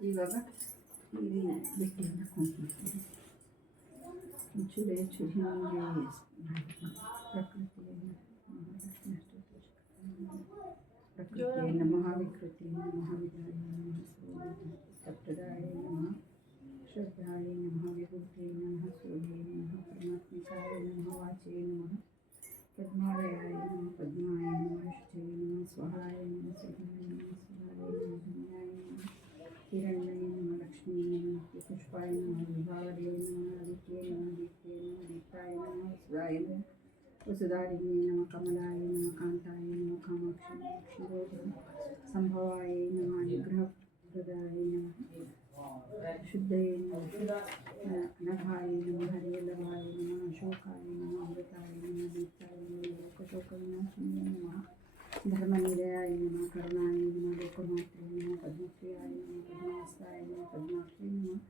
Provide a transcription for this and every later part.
ಇವಾಗ ನೀರಿನ ಬಿಟ್ಟಿಯನ್ನು ಕೊಂಡ್ಕೊಳ್ತೀವಿ. ಚುರೆ ಚುಹಿಂಗೆ ಪ್ರಕೃತಿಯ ನಮಃ ವಿಕೃತಿಯ ನಮಃ ವಿದಾಯ ನಮಃ ಸಪ್ತದಾಯ ನಮಃ ಶ್ರದ್ಧಾಯ ನಮಃ ವಿಭೂತಿಯ ನಮಃ ಸೂರ್ಯ ನಮಃ ಪರಮಾತ್ಮಿಕಾಯ ನಮಃ ವಾಚೇ ನಮಃ ಪದ್ಮಾಲಯಾಯ ನಮಃ ಪದ್ಮಾಯ ನಮಃ ಶುಚಯ ನಮಃ ಸ್ವಹಾಯ ನಮಃ ಸುಧಾಯ ನಮಃ ಸುಧಾಯ ನಮಃ ಧನ್ಯಾಯ ನಮಃ ಹಿರಣ್ಯಾಯ ನಮಃ ಲಕ್ಷ್ಮೀಯ ನಮಃ ಪುಷ್ಪಾಯ ನಮಃ ವಿಭಾವರ್ಯಾಯ ನಮಃ ಆದಿತ್ಯಾಯ ನಮಃ ದೀಪ್ತಾಯ ನಮಃ ದೀಪ್ತಾಯ ನಮಃ ಸುಧಾಯ ನಮಃ ವಸುಧಾರಿಣ್ಯೇ ನಮಃ ಕಮಲಾಯ ನಮಃ ಕಾಂತಾಯ ನಮಃ ಕಾಮಾಕ್ಷಿ ಕ್ಷೀರೋದಯ ಸಂಭವಾಯ ನಮಃ ನಿಗ್ರಹಪ್ರದಾಯ ನಮಃ ಶುದ್ಧಯೇ ನಮಃ ಅನಘಾಯ ನಮಃ ಹರಿಯಲ್ಲಭಾಯ ನಮಃ ಅಶೋಕಾಯ ನಮಃ ಅಮೃತಾಯ ನಮಃ ದೀಪ್ತಾಯ ನಮಃ ಲೋಕಶೋಕವಿನಾಶಿನ್ಯೇ ನಮಃ ಧರ್ಮನಿಲಯಾಯ ನಮಃ ಕರುಣಾಯ ನಮಃ ಲೋಕಮಾತ್ರೇ ನಮಃ ಪದ್ಮಪ್ರಿಯಾಯ ನಮಃ ಪದ್ಮಹಸ್ತಾಯ ನಮಃ ಪದ್ಮಾಕ್ಷೇ ನಮಃ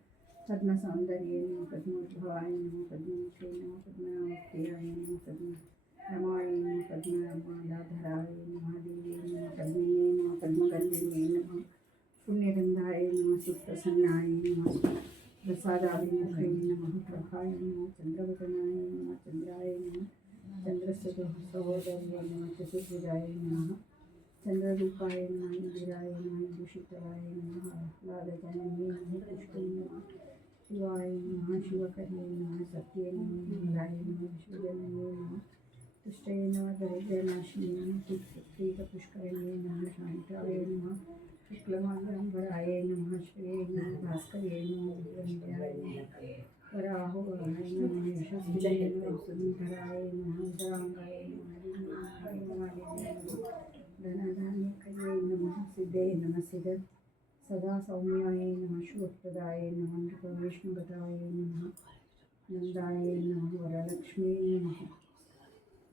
ಪದ್ಮಸೌಂದರ್ಯೇ ನಮಃ ಪದ್ಮೋದ್ಭವಾಯ ನಮಃ ಪದ್ಮಮುಖೇ ನಮಃ ಪದ್ಮನಾಭಪ್ರಿಯಾಯ ನಮಃ ಪದ್ಮರಮಾಯ ನಮಃ ಪದ್ಮಮಾಲಾಧರಾಯ ನಮಃ ದೇವ್ಯೇ ನಮಃ ಪದ್ಮಯೇ ನಮಃ ಪದ್ಮಗಂಧಿನ್ಯೇ ನಮಃ ಪುಣ್ಯಗಂಧಾಯ ನಮಃ ಸುಪ್ರಸನ್ನಾಯ ನಮಃ ಪ್ರಸಾದಾಭಿಮುಖೇ ನಮಃ ಪ್ರಭಾಯ ನಮಃ ಚಂದ್ರವದನಾಯ ನಮಃ ಚಂದ್ರಾಯ ನಮಃ ಚಂದ್ರಸ್ಯ ಸಹೋದರ್ಯಾಯ ನಮಃ ಚತುರ್ಭುಜಾಯ ನಮಃ ಚಂದ್ರರೂಪಾಯ ನಮಃ ಇಂದಿರಾಯ ನಮಃ ಇಂದುಶೀತಲಾಯ ನಮಃ ಆಹ್ಲಾದಜನನ್ಯೇ ನಮಃ ಪುಷ್ಪೇ ನಮಃ ಶಿವಾಯ ನಮಃ ಶಿವಕರ್ಯೇ ನಮಃ ಸತ್ಯೇ ನಮಃ ನಿರ್ಮಲಾಯ ನಮಃ ವಿಶ್ವಜನನ್ಯೇ ನಮಃ ತುಷ್ಟಯೇ ನಮಃ ದರಿದ್ರನಾಶಿನ್ಯೇ ನಮಃ ಪುಷ್ಕರಣ್ಯೇ ನಮಃ ಶಾಂತಾಯ ನಮಃ ಶುಕ್ಲಮಾಲಾಂಬರಾಯ ನಮಃ ಶ್ರೇಯೇ ನಮಃ ಭಾಸ್ಕರ್ಯೇ ನಮಃ ವಿದ್ಯಾಯ ನಮಃ ವರಾಹೋರಾಯ ನಮಃ ಯಶಸ್ವಿನೇ ನಮಃ ಸುಂದರಾಯ ನಮಃ ಉದರಾಂಗಾಯ ನಮಃ ಧನಧಾನ್ಯಕರ್ಯೇ ನಮಃ ಸಿದ್ಧೇ ನಮಃ ಸಿದ್ಧ ಸದಾ ಸೌಮ್ಯಾಯ ನಮಃ ಶುಭಪ್ರದಾಯ ನಮಃ ನೃಪವಿಷ್ಣುಗತಾಯ ನಮಃ ನಂದಾಯ ನಮಃ ವರಲಕ್ಷ್ಮೀ ನಮಃ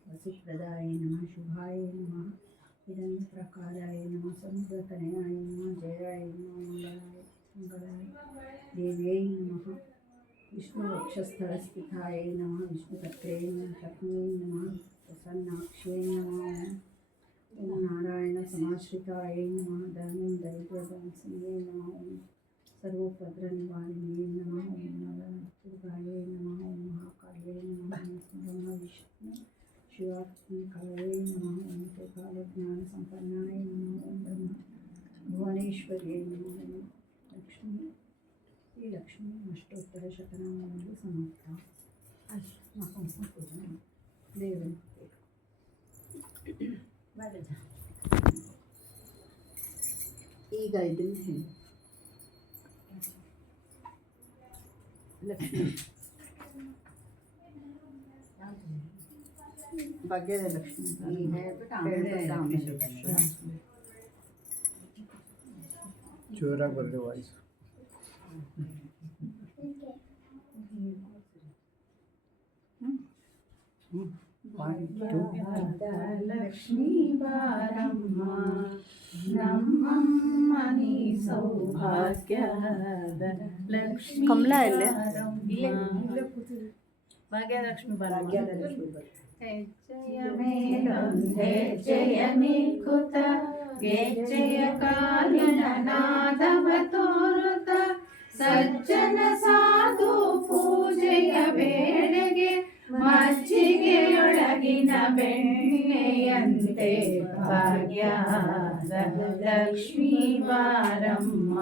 ವಸುಪ್ರದಾಯ ನಮಃ ಶುಭಾಯ ನಮಃ ಹಿರಣ್ಯಪ್ರಕಾರಾಯ ನಮಃ ಸಮುದ್ರತನಯಾಯ ನಮಃ ಜಯಾಯ ನಮಃ ಮಂಗಲಾಯ ದೇವ್ಯೈ ನಮಃ ವಿಷ್ಣುವಕ್ಷಸ್ಥಳಸ್ಥಿತಾಯ ನಮಃ ವಿಷ್ಣುಪತ್ರೇ ನಮಃ ಲಕ್ಷ್ಮೀ ನಮಃ ಪ್ರಸನ್ನಾಕ್ಷೇ ನಮಃ ಓಂ ನಾರಾಯಣ ಸಮಾಶ್ರಿತಾಯ ನಮಃ ಧರ್ಮಂ ದರಿದ್ರದಾಂಸಿನೇ ನಮಃ ಓಂ ಸರ್ವೋಪದ್ರನಿವಾರಿಣೇ ನಮಃ ಓಂ ನವದುರ್ಗಾಯ ನಮಃ ಓಂ ಮಹಾಕಾಲ್ಯೈ ನಮಃ ಓಂ ಬ್ರಹ್ಮ ವಿಷ್ಣು ಶಿವಾತ್ಮಿಕಾಯ ನಮಃ ಓಂ ತ್ರಿಕಾಲಜ್ಞಾನ ಸಂಪನ್ನಾಯ ನಮಃ ಓಂ ಬ್ರಹ್ಮ ಭುವನೇಶ್ವರ್ಯೈ ನಮಃ ಓಂ ಲಕ್ಷ್ಮೀ ಈ ಲಕ್ಷ್ಮೀ ಅಷ್ಟೋತ್ತರ ಶತನಾಮದಲ್ಲಿ ಸಮಾಪ್ತ. ಅಷ್ಟು ಪೂಜೆ ದೇವರ ಈಗ ಇದನ್ನು ಹೇಳಿ ಲಕ್ಷ್ಮೀ ಭಾಗ್ಯದ ಲಕ್ಷ್ಮಿ ಜೋರಾಗಿ ಬರ್ತದೆ ವಾಯ್ಸ್. ಲಕ್ಷ್ಮೀ ಬಾರಮ್ಮ ನಮ್ಮಮ್ಮನಿ ಸೌಭಾಗ್ಯದ ಲಕ್ಷ್ಮೀ ಕಮಲಾ ಇಲ್ಲೇ ಭಾಗ್ಯಲಕ್ಷ್ಮಿ ಹೆಜ್ಜೆಯ ನಿಕ್ಕುತ ಗೆಜ್ಜೆಯ ಕಾಲಿನ ನಾದವ ತೋರುತ ಸಜ್ಜನ ಸಾಧು ಪೂಜೆಯ ಬೇಳೆಗೆ ಮಜ್ಜಿಗೆಯೊಳಗಿನ ಬೆಣ್ಣೆಯಂತೆ ಭಾಗ್ಯದ ಲಕ್ಷ್ಮೀ ಬಾರಮ್ಮ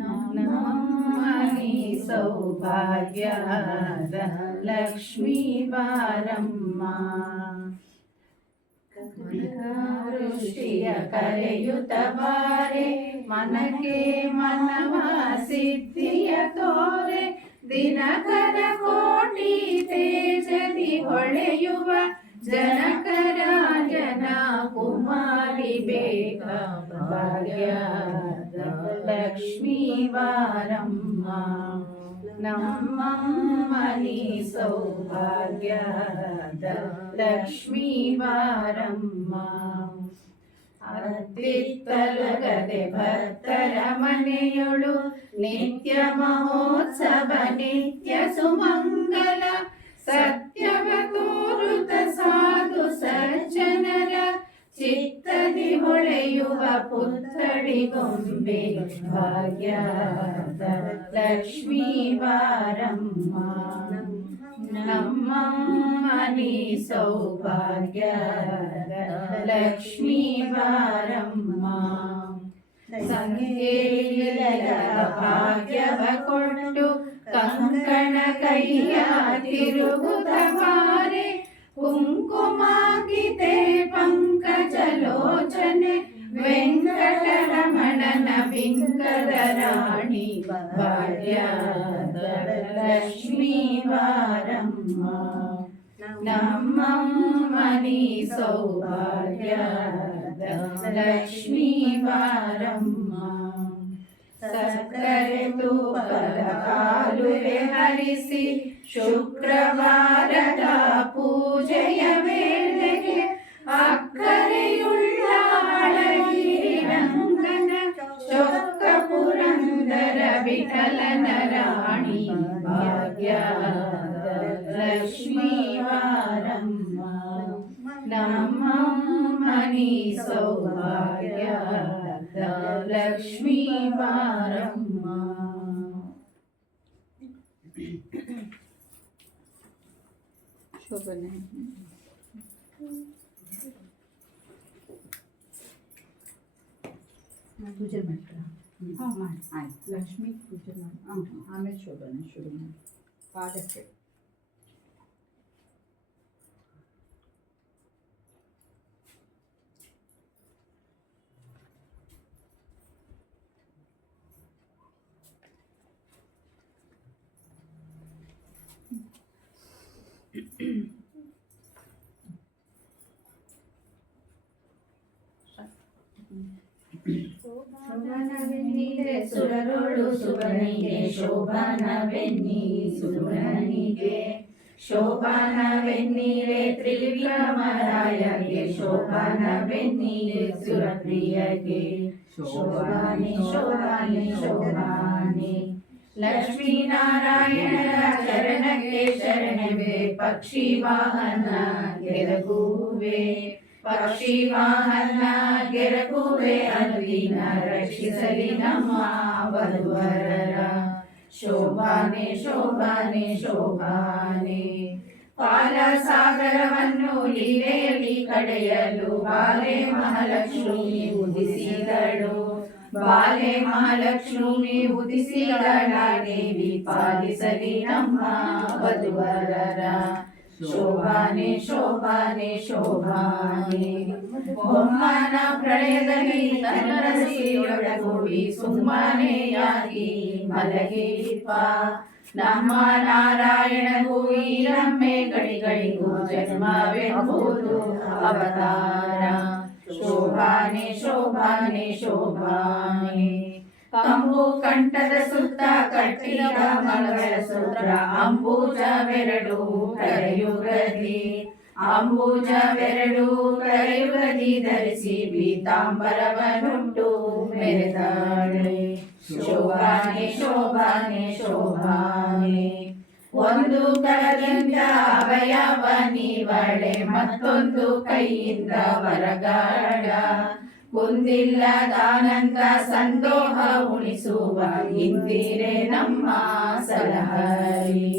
ನಮ್ಮನಿ ಸೌಭಾಗ್ಯದ ಲಕ್ಷ್ಮೀ ಬಾರಮ್ಮ ಋಷಿಯ ಕರೆಯುತ್ತ ಬಾರೆ ಮನಕ್ಕೆ ಮನವ ಸಿದ್ಧಿಯ ತೋರೆ ದಿನಕರ ಕೋಟಿ ತೇಜದಿ ಹೊಳೆಯುವ ಜನಕರ ಜನ ಕುಮಾರಿ ಬೇಗ ಭಾಗ್ಯದ ಲಕ್ಷ್ಮೀ ಬಾರಮ್ಮ ನಮ್ಮಮ್ಮನಿ ಸೌಭಾಗ್ಯದ ಲಕ್ಷ್ಮೀ ಬಾರಮ್ಮ ಅತ್ತಿತ್ತಲಗದೆ ಭಕ್ತರ ಮನೆಯೊಳು ನಿತ್ಯ ಮಹೋತ್ಸವ ನಿತ್ಯ ಸುಮಂಗಲ ಸತ್ಯವ ತೋರುತ ಸಾಧು ಸಜ್ಜನರ ಚಿತ್ತದಿ ಹೊಳೆಯು ಮೆರೆಯುವ ಪುತ್ಥಳಿ ಗೊಂಬೆ ಭಾಗ್ಯದ ಲಕ್ಷ್ಮೀ ಬಾರಮ್ಮ ನಮ್ಮಮ್ಮ ನೀ ಸೌಭಾಗ್ಯದ ಲಕ್ಷ್ಮೀ ಬಾರಮ್ಮ ಸಂಗೇಲಿಯ ಭಾಗ್ಯವ ಕೊಟ್ಟು ಕಂಕಣ ಕೈಯ ತಿರುಗುತ್ತ ಬಾರೆ ಕುಂಕುಮಾಗಿತೆ ಪಂಕಜಲೋಚನೆ ವೆಂಕಟರಮಣನ ಬಿಂಕದ ರಾಣಿ ಭಾಗ್ಯದ ಲಕ್ಷ್ಮೀ ಬಾರಮ್ಮ ನಮ್ಮಮ್ಮ ನೀ ಸೌಭಾಗ್ಯದ ಲಕ್ಷ್ಮೀ ಬಾರಮ್ಮ ಸಕ್ಕರೆ ತೂಕದ ಕಾಲುವೆ ಹರಿಸಿ ಶುಕ್ರವಾರದ ಪೂಜೆಯ ವೇಳೆಗೆ ಅಕ್ಕರೆಯುಳ್ಳ ಅಳಗಿರಿರಂಗನ ಚೊಕ್ಕ ಪುರಂದರ ವಿಠಲನ ರಾಣಿ ಭಾಗ್ಯದ ಲಕ್ಷ್ಮೀ ಬಾರಮ್ಮ ನಮ್ಮಮ್ಮ ನೀ ಸೌಭಾಗ್ಯದ ಲಕ್ಷ್ಮೀ ಬಾರಮ್ಮ ಶೋಭನೆ ಪೂಜೆ ಮಾಡ್ತೀರಾ? ಹಾಂ ಮಾಡಿ ಆಯ್ತು. ಲಕ್ಷ್ಮೀ ಪೂಜೆ ಮಾಡಿ ಆಮೇಲೆ ಶೋಭನೆ ಶುರು ಮಾಡಿ ಪಾದಕ್ಕೆ ಶೋಭನವೆನ್ನಿದೆ ಸುರರೊಳು ಸುರನಿಗೆ ಶೋಭನವೆನ್ನಿ ಸುರನಿಗೆ ಶೋಭನವೆನ್ನಿರೆ ತ್ರಿವಿಕ್ರಮರಾಯಗೆ ಶೋಭನವೆನ್ನಿರೆ ಸುರಪ್ರಿಯಗೆ ಶೋಭಾನೆ ಶೋಭಾನೆ ಶೋಭಾನೆ ಲಕ್ಷ್ಮೀನಾರಾಯಣರ ಚರಣಕ್ಕೆ ಶರಣವೇ ಪಕ್ಷಿ ವಾಹನ ಗೆರಗುವೆ ಪಕ್ಷಿ ವಾಹನ ಗೆರಗುವೆ ಅಲ್ಲಿನ ರಕ್ಷಿಸಲಿ ನಮ್ಮ ವಧುವರರ ಶೋಭಾನೆ ಶೋಭಾನೆ ಶೋಭಾನೆ ಪಾಲ ಸಾಗರವನ್ನು ಲೀಲೆಯಲ್ಲಿ ಕಡೆಯಲು ಬಾಲೆ ಮಹಾಲಕ್ಷ್ಮಿ ಉದಿಸಿದಳು ಬಾಲೆ ಮಹಾಲಕ್ಷ್ಮಿ ಉದಿಸಿದಳ ದೇವಿ ಪಾಲಿಸಲಿ ನಮ್ಮ ವಧುವರರ ಶೋಭಾನೆ ಶೋಭಾನೆ ಶೋಭಾನೆ ಬೊಮ್ಮನ ಪ್ರಳಯದಲ್ಲಿ ತನ್ನ ಸಿರಿಯೊಳಗೂಡಿ ಸುಮ್ಮನೆಯಾಗಿ ಮಲಗಿಪ್ಪ ನಮ್ಮ ನಾರಾಯಣಗೂ ಈ ರಮ್ಮೆ ಗಡಿಗಳಿಗೂ ಜನ್ಮವೆಂಬುದು ಅವತಾರ ಶೋಭಾನೆ ಶೋಭಾನೆ ಶೋಭಾನೆ ಕಂಬು ಕಂಠದ ಸುತ್ತ ಕಟ್ಟಿದ ಮಗಳ ಸೂತ್ರ ಅಂಬೂಜವೆರಡು ಕರೆಯುಗದಿ ಅಂಬೂಜವೆರಡು ಕರೆಯುಗದಿ ಧರಿಸಿ ಪೀತಾಂಬರವನ್ನುಟ್ಟು ಮೆರೆದಾಳೆ ಶೋಭಾನೆ ಶೋಭಾನೆ ಶೋಭಾನೆ ಒಂದು ಕರದಿಂದ ಅವಯವ ನೀವಳೆ ಮತ್ತೊಂದು ಕೈಯಿಂದ ವರಗಾಡ ಕುಂದಿಲ್ಲದಾನಂದ ಸಂದೋಹ ಉಣಿಸುವ ಇಂದಿರೆ ನಮ್ಮ ಸಲಹರಿ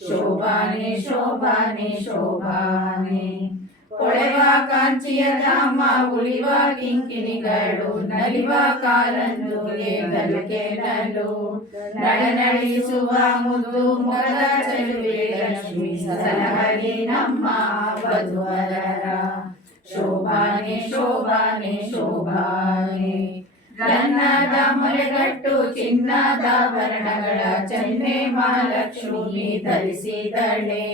ಶೋಭಾನೆ ಶೋಭಾನೆ ಶೋಭಾನೆ ಕೊಳೆವ ಕಾಂಚಿಯ ಧಾಮ ಉಳಿವ ಕಿಂಕಿಣಿಗಳು ನಲಿವ ಕಾಲಂದು ಗಲಕೆನಲು ನಳನಳಿಸುವ ಮುದ್ದು ಮೊಗದ ಚೆಲುವೆ ಲಕ್ಷ್ಮೀ ಸಲಹರಿ ನಮ್ಮ ವಧುವರರ ಶೋಭಾನೆ ಶೋಭಾನೆ ಶೋಭಾನೆ ರನ್ನದ ಮೊರೆಗಟ್ಟು ಚಿನ್ನದ ಭರಣಗಳ ಚೆನ್ನೆ ಮಹಾಲಕ್ಷ್ಮಿ ಧರಿಸಿದಳೆ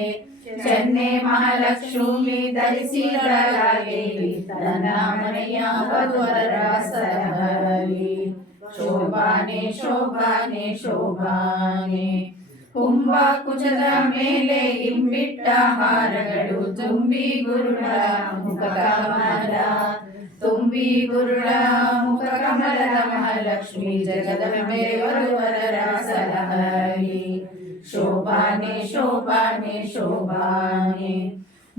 ಚೆನ್ನೆ ಮಹಾಲಕ್ಷ್ಮಿ ಧರಿಸಿದಳಾಗಿ ತನ್ನ ಮನೆಯ ವಧುವರರ ಸಲಹರಿ ಶೋಭಾನೆ ಶೋಭಾನೆ ಶೋಭಾನೆ ಕುಂಭ ಕುಚದ ಮೇಲೆ ಇಂಬಿಟ್ಟ ಹಾರಗಳು ತುಂಬಿ ಗುರುಳ ಮುಖ ಕಮಲ ತುಂಬಿ ಗುರುಳ ಮುಖ ಕಮಲದ ಮಹಾಲಕ್ಷ್ಮಿ ಜಗದಂಬೆ ವಧುವರರ ಸಲಹರಿ ಶೋಭಾನೆ ಶೋಭಾನೆ ಶೋಭಾನೆ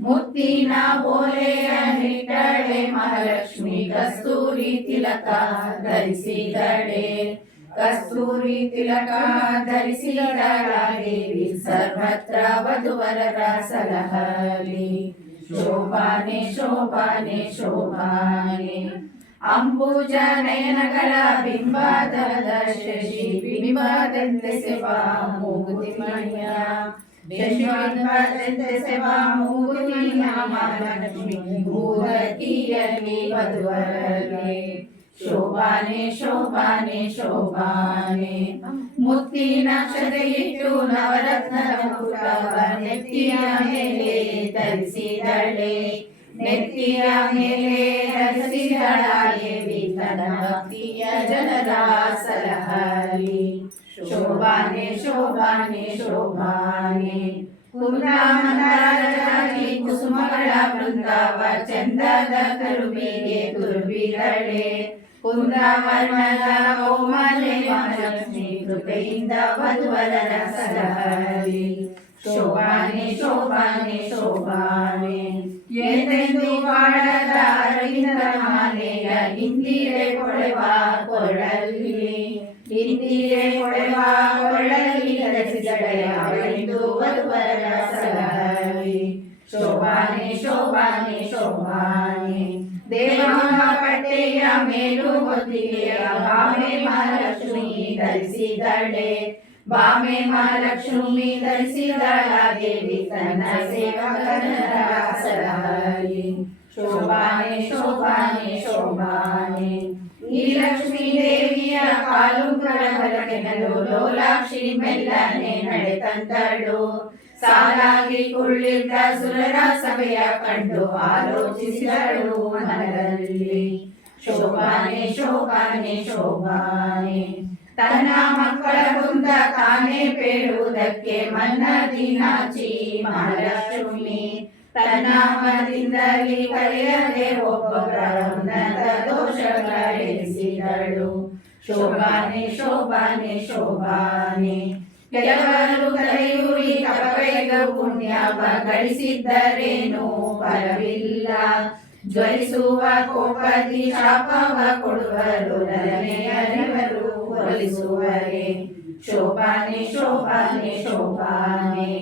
ಮುತ್ತಿನ ಓಲೆಯ ನಿಟ್ಟಳೆ ಮಹಾಲಕ್ಷ್ಮಿ ಕಸ್ತೂರಿ ತಿಲಕ ಧರಿಸಿದಳೆ. ಕಸ್ತೂರಿ ತಿಲಕ ಧರಿಸಿದಳ ದೇವಿ ಸರ್ವತ್ರ ವಧುವರರ ಸಲಹಲಿ. ಶೋಭಾನೆ ಶೋಭಾನೆ ಶೋಭಾನೆ ಅಂಬುಜ ನಯನಗಳ ಬಿಂಬದ ಶಶಿ ಬಿಂಬದಂತೆ ಸೇವಾ ಮೂಗುತಿ ಮಣಿಯ. ಶಶಿಬಿಂಬದಂತೆ ಸೇವಾ ಮೂಗುತಿ ಮಹಾಲಕ್ಷ್ಮಿ ಮೂರತಿಯಲ್ಲಿ ವಧುವರಗೆ. ಶೋಭಾನೆ ಶೋಭಾನೆ ಶೋಭಾನೆ ಮುತ್ತಿನ ಕ್ಷತೆಯಿಟ್ಟು ನವರತ್ನದ ಮುಕುಟವ ನೆತ್ತಿಯ ಮೇಲೆ ಧರಿಸಿದಳೆ. ನೆತ್ತಿಯ ಮೇಲೆ ಧರಿಸಿದಳ ದೇವಿ ತನ್ನ ಭಕ್ತಿಯ ಜನರ ಸಲಹಲಿ. ಶೋಭಾನೆ ಶೋಭಾನೆ ಶೋಭಾನೆ ಕುಂದಾಮಂದಾರಜಾತಿ ಕುಸುಮಗಳ ಬೃಂದಾವ ಚಂದದ ಕರುಬಿಗೆ ತುರುಬಿದಳೆ. ಕುಂದವರ್ಣದ ಕೋಮಲೆ ಮಹಾಲಕ್ಷ್ಮಿ ಕೃಪೆಯಿಂದ ವಧುವರರ ಸಲಹಲಿ. ಶೋಭಾನೆ ಶೋಭಾನೆ ಶೋಭಾನೆ ಎಂದೆಂದು ಬಾಳದ ಅರವಿಂದ ಮಾಲೆಯ ಇಂದಿರೆ ಕೊಳೆವ ಕೊರಳಲ್ಲಿ. ಇಂದಿರೆ ಕೊಳೆವ ಕೊರಳಲ್ಲಿ ಧರಿಸಿದಳೆ ಅವಳೆಂದು ವಧುವರರ ಸಲಹಲಿ. ಶೋಭಾನೆ ಶೋಭಾನೆ ಶೋಭಾನೆ ದೇವನ ಪಟ್ಟೆಯ ಮೇಲು ಹೊತ್ತಿಗೆಯ ಬಾಮೆ ಮಹಾಲಕ್ಷ್ಮಿ ಧರಿಸಿದಳೆ. ಬಾಮೆ ಮಹಾಲಕ್ಷ್ಮಿ ಧರಿಸಿದಳ ದೇವಿ ತನ್ನ ಸೇವಕರ ಸಲಹಲಿ. ಶೋಭಾನೆ ಶೋಭಾನೆ ಶೋಭಾನೆ ಈ ಲಕ್ಷ್ಮೀ ದೇವಿಯ ಕಾಲುಗಳ ಬಲಕೆನಲು ಲೋಲಾಕ್ಷಿ ಮೆಲ್ಲನೆ ನಡೆತಂದಳು. ಸಾಲಾಗಿ ಕುಳ್ಳಿದ್ದ ಸುರರ ಸಭೆಯ ಕಂಡು ಆಲೋಚಿಸಿದಳು ಮನದಲ್ಲಿ. ಶೋಭಾನೆ ಶೋಭಾನೆ ಶೋಭಾನೆ ತನ್ನ ಮಕ್ಕಳ ಕುಂದ ತಾನೇ ಬೇಡುವುದಕ್ಕೆ ಮನ್ನದಿ ನಾಚಿ ಮಹಾಲಕ್ಷ್ಮಿ. ತನ್ನ ಮನದಿಂದಲೇ ಕರೆಯದೆ ಒಬ್ಬೊಬ್ಬರ ಉನ್ನತ ದೋಷಗಳೆನಿಸಿದಳು. ಶೋಭಾನೆ ಶೋಭಾನೆ ಶೋಭಾನೆ ಕೆಲವರು ಕರೆಯೂರಿ ತಪವೆಗ ಪುಣ್ಯವ ಗಳಿಸಿದ್ದರೇನು ಫಲವಿಲ್ಲ. ಜ್ವಲಿಸುವ ಕೋಪದಿ ಶಾಪವ ಕೊಡುವರು ನರನೆಯರಿವರು ಒಲಿಸುವರೆ. ಶೋಭಾನೆ ಶೋಭಾನೆ ಶೋಭಾನೆ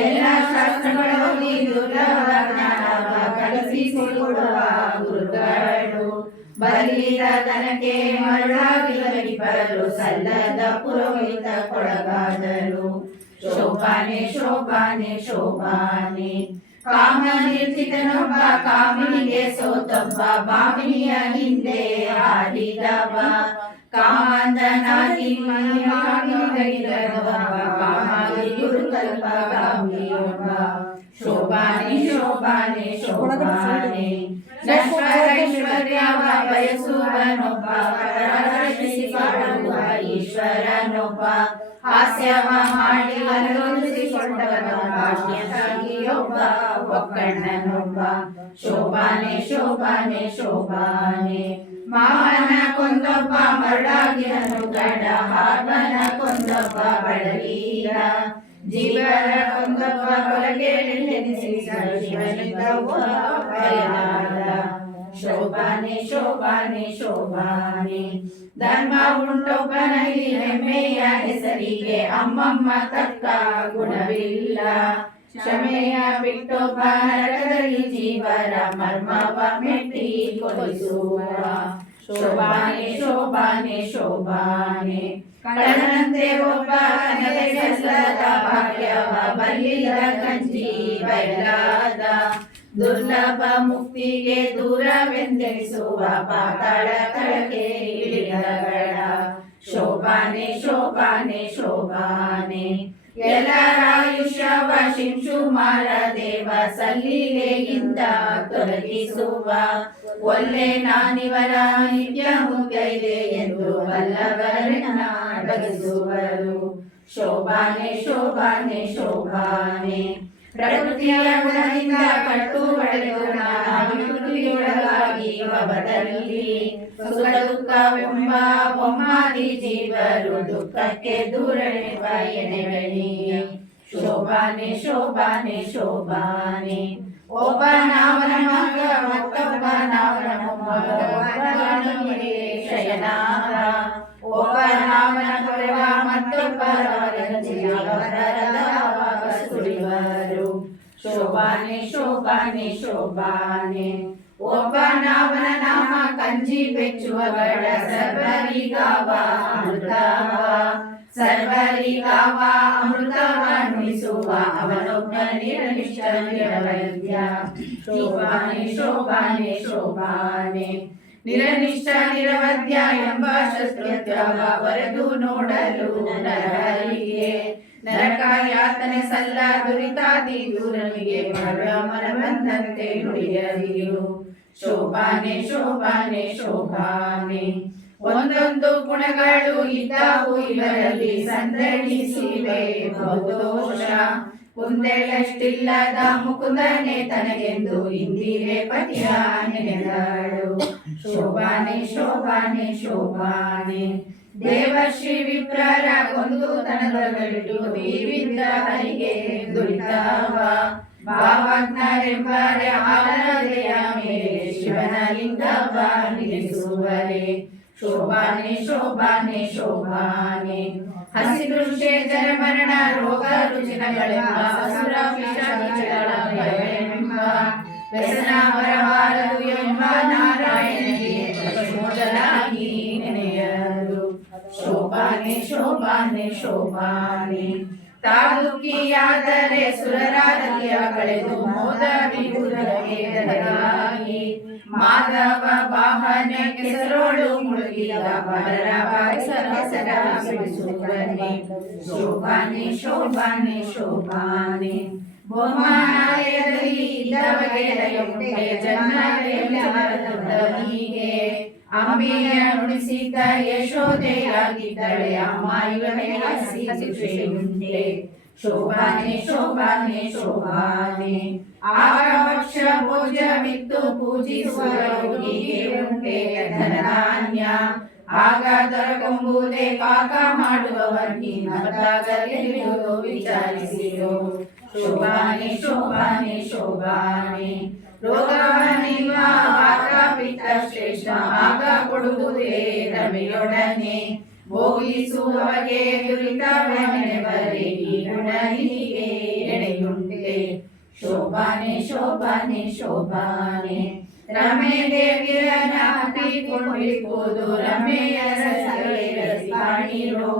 ಎಲ್ಲ ಶಾಸ್ತ್ರಗಳಲ್ಲಿ ದುರ್ಲಭ ಜ್ಞಾನವ ಕಲಿಸಿಕೊಡುವ ಗುರುಗಳು. ಬಲಿದ ದನಕ್ಕೆ ಮರುಳಾಗಿ ಬರಲು ಸಲ್ಲದ ಪುರೋಹಿತ ಕೊಳಗಾದರು. ಶೋಭಾನೆ ಶೋಭಾನೆ ಶೋಭಾನೆ ಕಾಮ ನಿರ್ಜಿತನೊಬ್ಬ ಕಾಮಿನಿಗೆ ಸೋತೊಬ್ಬ ಬಾಮಿನಿಯ ಹಿಂದೆ ಹಾಡಿದವ. ಕಾಮಾಂಧನಾಗಿ ಕಾಮಾಗಿ ಗುರುಕಲ್ಪಗಾಮಿಯೊಬ್ಬ. ಶೋಭಾನೆ ಶೋಭಾನೆ ಶೋಭಾನೆ ನಶ್ವರೈಶ್ವರ್ಯವ ಬಯಸುವನೊಬ್ಬ ಪರರಕ್ಷಿಸಿಕೊಳ್ಳುವ ಈಶ್ವರನೊಬ್ಬ. ಹಾಸ್ಯವ ಮಾಡಿ ಅನುರಿಸಿಕೊಂಡವನೊಬ್ಬ ಭಾಗ್ಯಶಾಲಿಯೊಬ್ಬ ಒಕ್ಕಣ್ಣನೊಬ್ಬ. ಶೋಭಾನೆ ಶೋಭಾನೆ ಶೋಭಾನೆ ಮಾವನ ಕೊಂದೊಬ್ಬ ಮರುಳಾಗಿರನು ಗಂಡ. ಹಾರ್ವನ ಕೊಂದೊಬ್ಬ ಬಡವೀರ. ಜೀವನ ಕೊಂದೊಬ್ಬ ಕೊಲಗೇಡೆನಿಸಿ ಶಿವನಿಂದ ಭಯನಾದ. ಶೋಭಾನೆ ಶೋಭಾನೆ ಶೋಭಾನೆ ಧರ್ಮ ಉಂಟೊಬ್ಬನಲ್ಲಿ ಹೆಮ್ಮೆಯ ಹೆಸರಿಗೆ ಅಮ್ಮಮ್ಮ ತಕ್ಕ ಗುಣವಿಲ್ಲ. ಕ್ಷಮೆಯ ಬಿಟ್ಟೊಬ್ಬ ನರಕದಲ್ಲಿ ಜೀವರ ಮರ್ಮವ ಮೆಟ್ಟಿ ಕೊಡಿಸುವ. ಶೋಭಾನೆ ಶೋಭಾನೆ ಶೋಭಾನೆ ಕಳ್ಳನಂತೆ ಒಬ್ಬ ಕನಸದ ಭಾಗ್ಯವ ಬಲ್ಲಿದ ಕಂಚಿ ಬಯಲಾದ. ದುರ್ಲಭ ಮುಕ್ತಿಗೆ ದೂರವೆಂದೆನಿಸುವ ಪಾತಾಳ ತಳಕೆ ಇಳಿದಗಳ. ಶೋಭಾನೆ ಶೋಭಾನೆ ಶೋಭಾನೆ ಎಲ್ಲರಾಯುಷ್ಯವ ಶಿಂಶುಮಾರ ದೇವ ಸಲ್ಲಿಲೆಯಿಂದ ತೊಲಗಿಸುವ. ಒಲ್ಲೆ ನಾನಿವರ ನಿತ್ಯ ಮುಗೈದೆ ಎಂದು ಬಲ್ಲವರನ್ನ ಬಗೆಸುವರು. ಶೋಭಾನೆ ಶೋಭಾನೆ ಶೋಭಾನೆ ಪ್ರಕೃತಿಯ ಗುಣದಿಂದ ಕಟ್ಟು ಒಡೆದು ವಿಕೃತಿಯೊಳಗಾಗಿ ಭವದಲ್ಲಿ. ಸುಖ ದುಃಖವೆಂಬ ಬೊಮ್ಮಾದಿ ಜೀವರು ದುಃಖಕ್ಕೆ ದೂರನೆವ ಎನೆಬಳಿ. ಶೋಭಾನೆ ಶೋಭಾನೆ ಶೋಭಾನೆ ಒಬ್ಬನವನ ಮಗ ಮತ್ತೊಬ್ಬನವನ ಮೊಮ್ಮಗ ಒಬ್ಬನಿಗೆ ಶಯನಾಗ ಒಬ್ಬನವನ ಕೊರವ ಮತ್ತೊಬ್ಬರವರ ಸುಳಿವರು ಶೋಭಾನೆ ಶೋಭಾನೆ ಶೋಭಾನೆ ಒಬ್ಬನವನ ನಾಮ ಕಂಜಿ ಬೆಚ್ಚುವಗಳ ಸರ್ವರಿಗಾವ ಅಮೃತವ ಸರ್ವರಿಗಾವ ಅಮೃತವ ನುಡಿಸುವ ಅವನೊಬ್ಬನೇ ನಿರನಿಷ್ಠ ಶೋಭಾನೆ ಶೋಭಾನೆ ಶೋಭಾನೆ ನಿರನಿಷ್ಠ ನಿರವಧ್ಯ ಎಂಬ ಶಸ್ತ್ರತ್ಯಾಗ ಬರೆದು ನೋಡಲು ನರಹರಿಗೆ ನರಕ ಯಾತನೆ ಸಲ್ಲ ದುರಿತಾದಿ ದೂರನಿಗೆ ಮರಳ ಮನ ಬಂದಂತೆ ನುಡಿಯದಿರು ಶೋಭಾನೆ ಶೋಭಾನೆ ಶೋಭಾನೆ ಒಂದೊಂದು ಗುಣಗಳು ಇದ್ದವು ಇವರಲ್ಲಿ ಸಂದಣಿಸಿವೆ ಬಹುದೋಷ ಕುಂದೆಳಷ್ಟಿಲ್ಲದ ಮುಕುಂದನೆ ತನಗೆಂದು ಇಂದಿರೆ ಪತಿಯ ನೆನೆದಳು ಶೋಭಾನೆ ಶೋಭಾನೆ ಶೋಭಾನೆ ದೇವಶ್ರೀ ವಿಪ್ರರ ಕೊಂದು ತನದಲ್ಲಿಟ್ಟು ವಿವಿಧ ಹರಿಗೆ ದುರಿತವ ಭಾವಜ್ಞರೆಂಬರೆ ಆಲದೆಯ ಮೇಲೆ ಶಿವನ ಲಿಂಗವ ನಿಲ್ಲಿಸುವರೆ ಶೋಭಾನೆ ಶೋಭಾನೆ ಶೋಭಾನೆ ಹಸಿದೃಷ್ಟಿ ಜರಮರಣ ರೋಗ ರುಜಿನಗಳೆಂಬ ಅಸುರ ಪಿಶಾಚಿಗಳ ಭಯವೆಂಬ ವ್ಯಸನ ಬರಬಾರದು ಎಂಬ ನಾರಾಯಣನಿಗೆ ಪ್ರಚೋದನಾಗಿ ನೆನೆಯಲು ಶೋಭಾನೆ ಶೋಭಾನೆ ಶೋಭಾನೆ ತಾಲೂಕಿಯಾದರೆ ಸುರರಾರತಿಯ ಕಳೆದು ಮೋದ ವಿಭುರಗೆ ದರಗಾಗಿ ಮಾಧವ ವಾಹನ ಕೆಸರೋಳು ಮುಳುಗಿದ ಬರ ಬಾರಿಸರ ಬಿಡಿಸುವನೆ ಶೋಭಾನೆ ಶೋಭಾನೆ ಶೋಭಾನೆ ಬಹುಮಾನಾಲಯದಲ್ಲಿ ಇದ್ದವಗೆ ದಯವುಂಟೆ ಜನ್ಮದವನಿಗೆ ಅಂಬೆಯ ನುಡಿಸಿದ ಯಶೋದೆಯಾಗಿದ್ದಳೆ ಅಮ್ಮ ಇವನೇ ಶಿಕ್ಷೆಯುಂಟೆ ಶೋಭಾನೆ ಶೋಭಾನೆ ಶೋಭಾನೆ ಆವಕ್ಷ ಭೋಜವಿತ್ತು ಪೂಜಿಸುವ ಯೋಗಿಗೆ ಉಂಟೆ ಧನಧಾನ್ಯ ಆಗ ದೊರಕೊಂಬುದೇ ಪಾಕ ಮಾಡುವವರ್ಗಿ ಮತ್ತಾಗಲೆಂದು ವಿಚಾರಿಸಿರೋ ಶೋಭಾನೆ ಶೋಭಾನೆ ಶೋಭಾನೆ ರೋಗವನಿವ ಪಾಕ ಪಿತ್ತ ಶ್ರೇಷ್ಠ ಆಗ ಕೊಡುವುದೇ ರಮೆಯೊಡನೆ ಭೋಗಿಸುವವಗೆ ದುರಿತವೆನೆವರೆ ಈ ಗುಣ ಹೀಗೆ ಎಡೆಯುಂಟೆ ಶೋಭಾನೆ ಶೋಭಾನೆ ಶೋಭಾನೆ ರಮೆ ದೇವಿಯನ ಹಾಕಿಕೊಂಡಿರುವುದು ರಮೆಯ ಕಾಣಿರೋ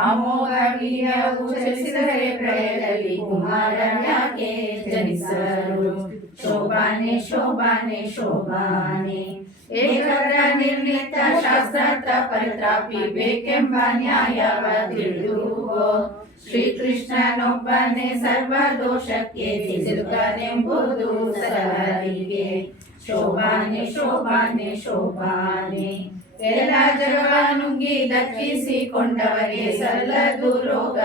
ಅಮೋಘ ವೀರ್ಯವು ಚಲಿಸಿದರೆ ಪ್ರಳಯದಲ್ಲಿ ಕುಮಾರನ್ಯಾಕೆ ಜನಿಸರು ಶೋಭಾನೆ ಶೋಭಾನೆ ಶೋಭಾನೆ ಏಕರ ನಿರ್ಣಿತ ಶಾಸ್ತ್ರಾರ್ಥ ಪರಿತ್ರಾಪಿ ಬೇಕೆಂಬ ನ್ಯಾಯವ ತಿಳಿದುವೋ ಶ್ರೀಕೃಷ್ಣನೊಬ್ಬನೇ ಸರ್ವ ದೋಷಕ್ಕೆ ಸಿಲುಕನೆಂಬುದು ಸರಳರಿಗೆ ಶೋಭಾನೆ ಶೋಭಾನೆ ಶೋಭಾನೆ ಎಲ್ಲ ಜಗವ ನುಗ್ಗಿ ದಕ್ಕಿಸಿಕೊಂಡವರಿಗೆ ಸಲ್ಲದು ರೋಗ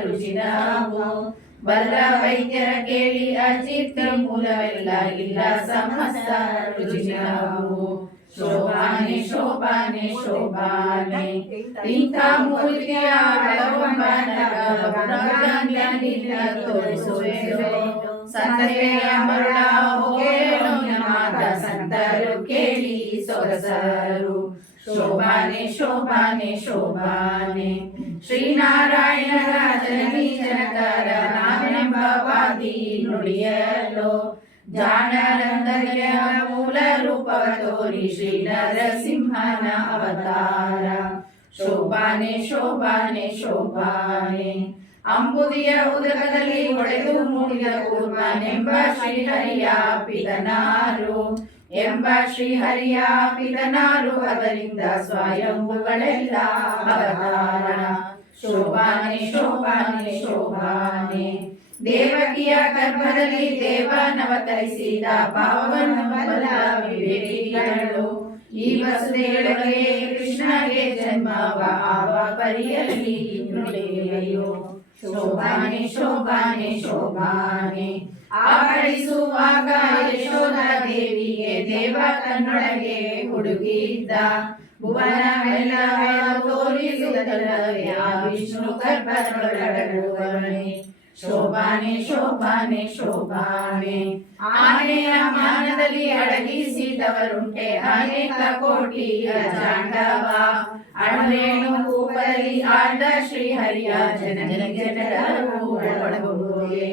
ರುಜಿನವು ಬಲ್ಲ ವೈದ್ಯರ ಕೇಳಿ ಅಚಿತ್ಯ ಮೂಲವೆಲ್ಲ ಇಲ್ಲ ಸಮಸ್ತ ರುಜಿನವು ಶೋಭಾನೆ ಶೋಭಾನೆ ಶೋಭಾನೆ ಇಂಥ ಮೂರ್ತಿಯ ತೋರಿಸುವೆಯೋ ಸಂತೆಯ ಮರುಳ ಹೋಗೇನು ನಮಾದ ಸಂತರು ಕೇಳಿ ಸೊಗಸರು ಶೋಭಾನೆ ಶೋಭಾನೆ ಶೋಭಾನೆ ಶ್ರೀನಾರಾಯಣರ ಜನನಿ ಜನಕರ ನಾವೆಂಬ ವಾದಿ ನುಡಿಯಲು ಜಾಣರಂದನೆಯ ಮೂಲ ರೂಪವ ತೋರಿ ಶ್ರೀ ನರಸಿಂಹನ ಅವತಾರ ಶೋಭಾನೆ ಶೋಭಾನೆ ಶೋಭಾನೆ ಅಂಬುದಿಯ ಉದಕದಲ್ಲಿ ಒಡೆದು ಮೂಡಿದ ಕೂರ್ಮನೆಂಬ ಶ್ರೀಹರಿಯ ಪಿತನಾರು ಎಂಬ ಶ್ರೀಹರಿಯ ಪಿತನಾರು ಅದರಿಂದ ಸ್ವಯಂಭುಗಳೆಲ್ಲ ಅವತಾರ ಶೋಭಾನೆ ಶೋಭಾನೆ ಶೋಭಾನೆ ದೇವಕಿಯ ಗರ್ಭದಲ್ಲಿ ದೇವನವತರಿಸಿದ ಭಾವವನ್ನು ಬಲ್ಲ ವಿವೇಕಿಗಳು ಈ ವಸುದೇವರಿಗೆ ಕೃಷ್ಣಗೆ ಜನ್ಮವ ಆವ ಪರಿಯಲ್ಲಿ ನುಡಿವೆಯೋ ಶೋಭಾನೆ ಶೋಭಾನೆ ಶೋಭಾನೆ ಆವರಿಸುವಾಗ ಯಶೋಧ ದೇವಿಗೆ ದೇವ ತನ್ನೊಳಗೆ ಹುಡುಗಿದ್ದ ಭುವನವೆಲ್ಲವ ತೋರಿಸುತ್ತಲವೇ ಆ ವಿಷ್ಣು ಗರ್ಭದೊಳಗಡುವನೆ ಶೋಭಾನೆ ಶೋಭಾನೆ ಶೋಭಾನೆ. ಆನೆಯ ಮಾನದಲ್ಲಿ ಅಡಗಿಸಿದವರುಂಟೆ ಅನೇಕ ಕೋಟಿಯ ಜಾಂಡವ. ಅಣುರೇಣು ಕೂಪದಲ್ಲಿ ಆಂಡ ಶ್ರೀಹರಿಯ ಜನರು ಒಳಗುವೆ.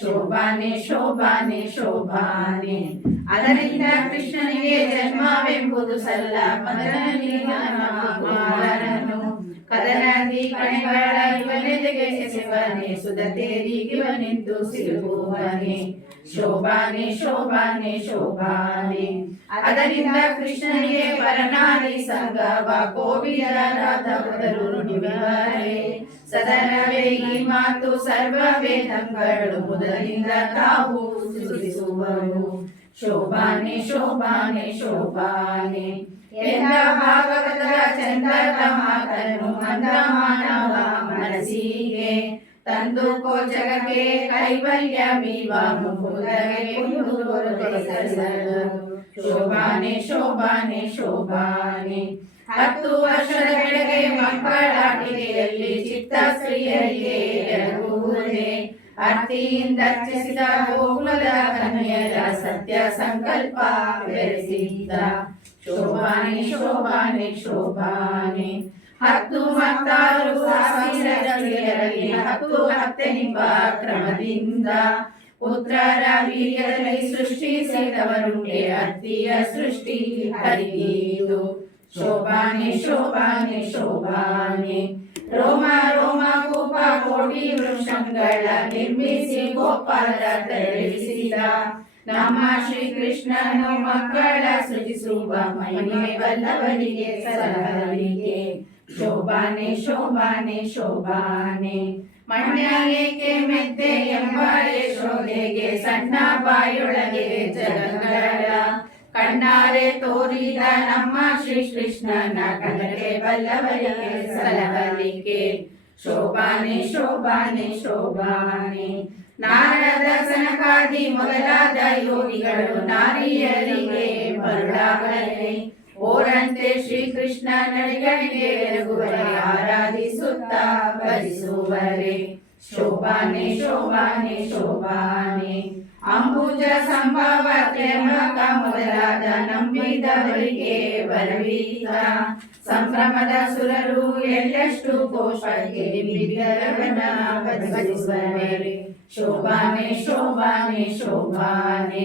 ಶೋಭಾನೆ ಶೋಭಾನೆ ಶೋಭಾನೆ. ಅದರಿಂದ ಕೃಷ್ಣನಿಗೆ ಜನ್ಮವೆಂಬುದು ಸಲ್ಲ. ಮದನನು ಕದನದಿ ಕಣೆಗಳ ಇವನೆದೆಗೆ ಎಸೆವನೆ. ಸುಧತೇರಿಗಿವನೆಂದು ಸಿಲುಕುವನೆ. ಶೋಭಾನೆ ಶೋಭಾನೆ ಶೋಭಾನೆ. ಅದರಿಂದ ಕೃಷ್ಣನಿಗೆ ಪರನಾರಿ ಸಂಗವ. ಕೋವಿದರಾದವರು ನುಡಿವರೆ. ಸದನವೇ ಈ ಮಾತು ಸರ್ವ ವೇದಂಗಳು ಮೊದಲಿಂದ ತಾವು ಸುರಿಸುವರು. ಶೋಭಾನೆ ಶೋಭಾನೆ ಶೋಭಾನೆ. ಎಲ್ಲ ಭಾಗವತ ಚಂದದ ಮಾತನ್ನು ಮಂದ ಮಾನವ ಮನಸ್ಸಿಗೆ ತಂದುಕೋ ಜಗಕ್ಕೆ. ಕೈವಲ್ಯವಿವ ಮುಕುಂದಗೆ ಶೋಭಾನೆ ಶೋಭಾನೆ ಶೋಭಾನೆ. 10 ವರ್ಷದ ಕೆಳಗೆ ಮಕ್ಕಳ ಟಿಗೆಯಲ್ಲಿ ಚಿತ್ತ ಸ್ತ್ರೀಯರಿಗೆ ಎರಗುವುದೇ. ಅರ್ತಿಯಿಂದ ಅರ್ಚಿಸಿದ ಗೋಕುಲದ ಕನ್ಯರ ಸತ್ಯ ಸಂಕಲ್ಪ ಬೆರೆಸಿದ್ದ. ಶೋಭಾನೆ ಶೋಭಾನೆ ಶೋಭಾನೆ. 10 ಮಕ್ಕಳು ಸ್ತ್ರೀಯರಲ್ಲಿ 10 ಹತ್ತೆನಿಂಬ ಕ್ರಮದಿಂದ ಪುತ್ರರ ವೀರ್ಯದಲ್ಲಿ ಸೃಷ್ಟಿಸಿದವರುಂಟೆ. ಅರ್ತಿಯ ಸೃಷ್ಟಿ ಹರಿದು. ಶೋಭಾನೆ ಶೋಭಾನೆ ಶೋಭಾನೆ. ರೋಮ ರೋಮ ಕೂಪ ಕೋಟಿ ವೃಷಂಗಳ ನಿರ್ಮಿಸಿ ಗೋಪಾಲ ತರಿಸಿದ. ನಮ್ಮ ಶ್ರೀಕೃಷ್ಣನು ಮಕ್ಕಳ ಸೃಜಿಸುವ ಮಹಿಮೆ ಬಲ್ಲವರಿಗೆ ಸಲಹರಿಗೆ. ಶೋಭಾನೆ ಶೋಭಾನೆ ಶೋಭಾನೆ. ಮಣ್ಣ ಏಕೆ ಮೆತ್ತೆ ಎಂಬ ಯಶೋದೆಗೆ ಸಣ್ಣ ಬಾಯೊಳಗೆ ಜಗಗಳ ಕಣ್ಣಾರೆ ತೋರಿದ ನಮ್ಮ ಶ್ರೀಕೃಷ್ಣನ ಕನಕೆ ಬಲ್ಲವರಿಗೆ ಸಲಹಲಿಕೆ. ಶೋಭಾನೆ ಶೋಭಾನೆ ಶೋಭಾನೆ. ನಾರದ ಸನಕಾದಿ ಮೊದಲಾದ ಯೋಗಿಗಳು ನಾರಿಯರಿಗೆ ಮರುಳಾಗಲೇ. ಓರಂತೆ ಶ್ರೀಕೃಷ್ಣ ನಡಿಗಳಿಗೆ ಎರಗುವರೆ. ಆರಾಧಿಸುತ್ತ ಭಜಿಸುವರೆ. ಶೋಭಾನೆ ಶೋಭಾನೆ ಶೋಭಾನೆ. ಅಂಬುಜ ಸಂಭವ ತ್ರ್ಯಂಬಕ ಮೊದಲಾದ ನಂಬಿದವರಿಗೆ ಬರವೀತ. ಸಂಭ್ರಮದ ಸುರರು ಎಳ್ಳಷ್ಟು ಕೋಶಕ್ಕೆ ಬಿದ್ದವನ ಭಜಿಸುವರೆ. ಶೋಭಾನೆ ಶೋಭಾನೆ ಶೋಭಾನೆ.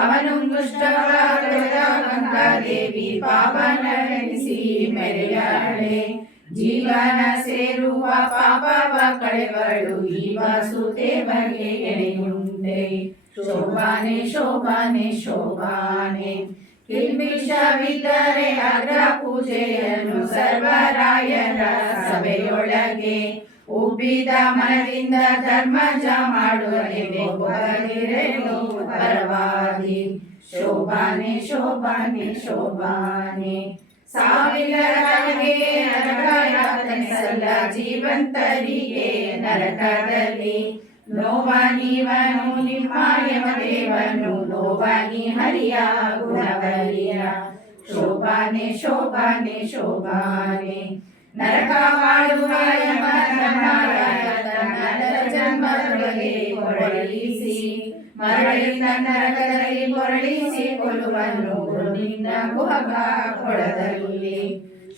ಅವನು ದುಷ್ಟವಾದ ಗಂಗಾದೇವಿ ಪಾವನೆನಿಸಿ ಮೆರೆಯಾಳೆ. ಜೀವನ ಸೇರುವ ಪಾಪವ ಕಳೆವಳು ಈ ವಾಸುದೇವಗೆ ಎಣೆಯುಂಟೆ. ಶೋಭಾನೆ ಶೋಭಾನೆ ಶೋಭಾನೆ. ಕಿಲ್ಬಿಷವಿದ್ದರೆ ಅಗ್ರ ಪೂಜೆಯನ್ನು ಸರ್ವರಾಯರ ಸಭೆಯೊಳಗೆ ಉಬ್ಬಿದ ಮನದಿಂದ ಧರ್ಮಜ ಮಾಡುವರೆನು ಪರವಾದಿ. ಶೋಭಾನೆ ಶೋಭಾನೆ ಶೋಭಾನೆ. ಸಾವಿರಗಳಿಗೆ ನರಕಯಾತನೆ ಸಲ್ಲ. ಜೀವಂತರಿಗೆ ನರಕದಲ್ಲಿ ನೋವಾನಿವನು ನಿಮ್ಮ ಯಮದೇವನು. ನೋವಾನಿ ಹರಿಯ ಗುಣವರಿಯ. ಶೋಭಾನೆ ಶೋಭಾನೆ ಶೋಭಾನೆ. ನರಕ ಮಾಡುವ ಯಮಧರ್ಮರಾಯ ತನ್ನ ಜನ್ಮದೊಳಗೆ ಹೊರಳಿಸಿ ಮರಳಿದ ನರಕದಲ್ಲಿ ಹೊರಳಿಸಿ ಕೊಲ್ಲುವನು ನಿನ್ನ ಗುಹಗ ಕೊಳದಲ್ಲಿ.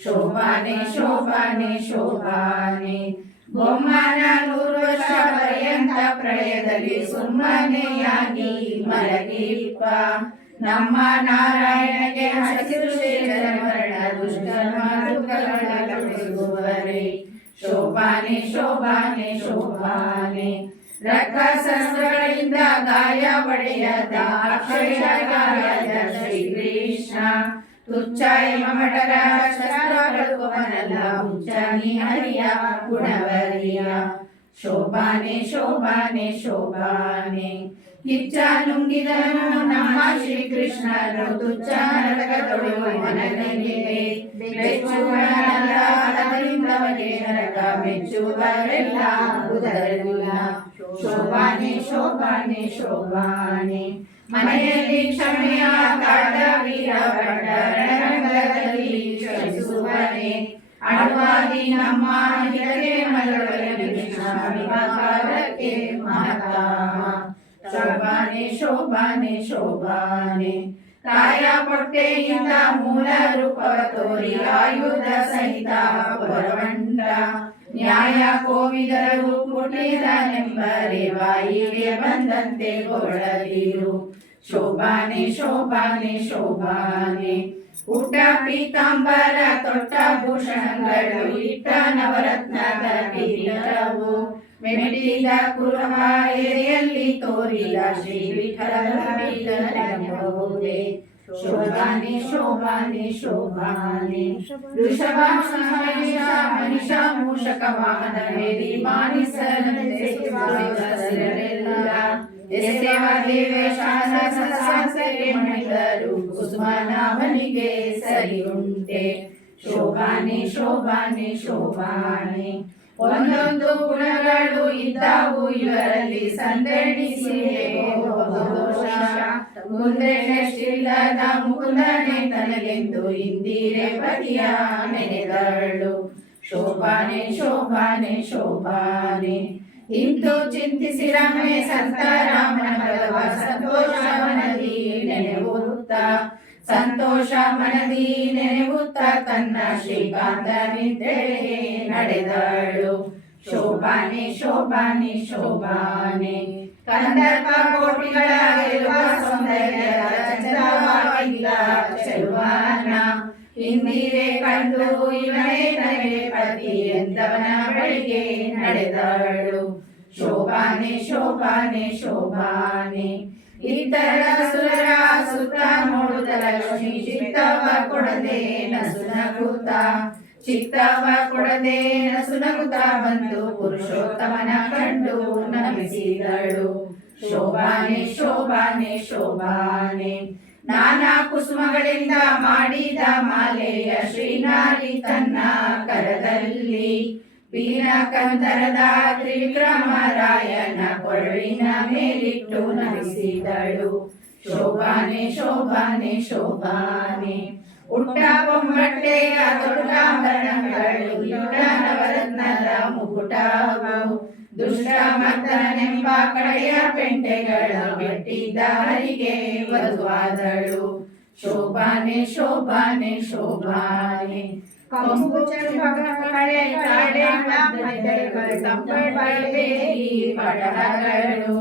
ಶೋಭಾನೆ ಶೋಭಾನೆ ಶೋಭಾನೆ. ಬೊಮ್ಮನ 100 ವರ್ಷ ಪರ್ಯಂತ ಪ್ರಳಯದಲ್ಲಿ ಸುಮ್ಮನೆಯಾಗಿ ಮಲಗಿಪ್ಪ. ನಮ್ಮ ನಾರಾಯಣಗೆ ಹಸಿರು ಶೇಖರ ಮರಣ ದುಷ್ಟರುವರೆ. ಶೋಭಾನೆ ಶೋಭಾನೆ ಶೋಭಾನೆ. ರಕ್ಕಸಗಳಿಂದ ಗಾಯ ಪಡೆಯದ ಅಕ್ಷಯ ಗಾಯದ ಶ್ರೀಕೃಷ್ಣ. ತುಚ್ಛ ಮಠರ ಶಸ್ತ್ರಗಳಲ್ಲ ಹುಚ್ಚನಿ ಹರಿಯ ಗುಣವರಿಯ. ಶೋಭಾನೆ ಶೋಭಾನೆ ಶೋಭಾನೆ. ಕಿಚ್ಚ ನುಂಗಿದನು ನಮ್ಮ ಶ್ರೀಕೃಷ್ಣನು. ತುಚ್ಛ ನರಕದೊಳು ಮನನಿಗೆ ಬೆಚ್ಚುವನಲ್ಲ. ಅದರಿಂದವಗೆ ನರಕ ಮೆಚ್ಚುವರೆಲ್ಲ ಉದರಲಿಲ್ಲ. ಶೋಭಾನೆ ಶೋಭಾನೆ ಶೋಭಾನೆ. ಮನೆಯಲ್ಲಿ ಕ್ಷಮೆಯ ಕಾಡ ವೀರ ರಣರಂಗದಲ್ಲಿ ಕ್ಷಮಿಸುವನೆ. ಅಡವಾಗಿ ನಮ್ಮ ಹಿರಗೆ ಮಲಗಲಿ ವಿಕಾರಕ್ಕೆ ಮಹತಾಮ ಶೋಭಾನೆ ಶೋಭಾನೆ ಶೋಭಾನೆ ತಾಯ ಹೊಟ್ಟೆಯಿಂದ ಮೂಲ ರೂಪವ ತೋರಿ ಆಯುಧ ಸಹಿತ ಪರವಂಡ ನ್ಯಾಯ ಕೋವಿದರು ಕುಟೀರನೆಂಬರೆ ಬಾಯಿಗೆ ಬಂದಂತೆ ಕೊಡದಿರು ಶೋಭಾನೆ ಶೋಭಾನೆ ಶೋಭಾನೆ ಊಟ ಪೀತಾಂಬರ ತೊಟ್ಟ ಭೂಷಣಗಳು ಇಟ್ಟ ನವರತ್ನದ ಕಿರೀಟವು ಮೆಟ್ಟಿದ ಕುರುಹ ಎದೆಯಲ್ಲಿ ತೋರಿದ ಶ್ರೀ ವಿಠಲಬಹುದೇ ಶೋಭಾನೆ ಶೋಭಾನೆ ಶೋಭಾನೆ ವೃಷಭ ಮನುಷ ಮೂಷಕ ವಾಹನ ವೇದಿ ಮಾನಿಸರಂತೆ ಮಣಿದರು ಕುಸುಮನಾಭನಿಗೆ ಸರಿ ಉಂಟೆ ಶೋಭಾನೆ ಶೋಭಾನೆ ಶೋಭಾನೆ ಒಂದೊಂದು ಗುಣಗಳು ಇದ್ದವು ಇವರಲ್ಲಿ ಸಂದಣಿಸಿದೆ ಮುಂದೆಷ್ಟಿಲ್ಲದ ಮುಕುಂದನೆ ತನಗೆಂದು ಇಂದಿರೆ ಪತಿಯ ನೆನೆದಳು ಶೋಭಾನೆ ಶೋಭಾನೆ ಶೋಭಾನೆ ಇಂದು ಚಿಂತಿಸಿರಮೆ ಸಂತರಾಮನ ಬಲವ ಸಂತೋಷ ಮನದಿ ನೆನೆಯುತ್ತ ಸಂತೋಷ ಮನದಿ ನೆನೆಯುತ್ತ ತನ್ನ ಶ್ರೀಕಾಂತ ನಿದ್ರೆಗೆ ನಡೆದಳು ಶೋಭಾನೆ ಶೋಭಾನೆ ಶೋಭಾನೆ ಕಂದರ್ಪ ಕೋಟಿಗಳ ಗೆಲುವ ಸೌಂದರ್ಯದ ಚಂದ್ರವಾಗಿದ್ದ ಚೆಲುವನ ಇಂದಿರೆ ಕಂಡು ಇವನೇ ತನಗೆ ಪತಿ ಎಂದವನ ಬಳಿಗೆ ನಡೆದಳು ಶೋಭಾನೆ ಶೋಭಾನೆ ಶೋಭಾನೆ ಇತರ ಸುರರ ಸುತ್ತ ನೋಡುತ್ತ ಲಕ್ಷ್ಮಿ ಚಿತ್ತವ ಕೊಡದೆ ನಸುನಗುತ್ತ ಚಿತ್ತವ ಕೊಡದೆ ನಸುನಗುತ್ತ ಬಂದು ಪುರುಷೋತ್ತಮನ ಕಂಡು ನಮಿಸಿದಳು ಶೋಭಾನೆ ಶೋಭಾನೆ ಶೋಭಾನೆ ನಾನಾ ಕುಸುಮಗಳಿಂದ ಮಾಡಿದ ಮಾಲೆಯ ಶ್ರೀನಾರಿ ತನ್ನ ಕರದಲ್ಲಿ ವೀರ ಕಂದರದ ತ್ರಿವಿಕ್ರಮರಾಯನ ಕೊರಳಿನ ಮೇಲಿಟ್ಟು ನಮಿಸಿದಳು ಶೋಭಾನೆ ಶೋಭಾನೆ ಶೋಭಾನೆ ಉಟ್ಟ ಬೊಂಬಟ್ಟೆಯ ದೊಡ್ಡಾಭರಣಗಳು ಇಟ್ಟ ನವರತ್ನದ ಮುಕುಟವು ದುಷ್ಟ ಮರ್ತನೆಂಬ ಕಡೆಯ ಪೆಂಟೆಗಳು ಬೆಟ್ಟಿದ್ದ ಹರಿಗೆ ವಧುವಾದಳು ಶೋಭಾನೆ ಶೋಭಾನೆ ಶೋಭಾನೆ ಕಂಬು ಚಂಪಕಳೆ ಪಟಗಳು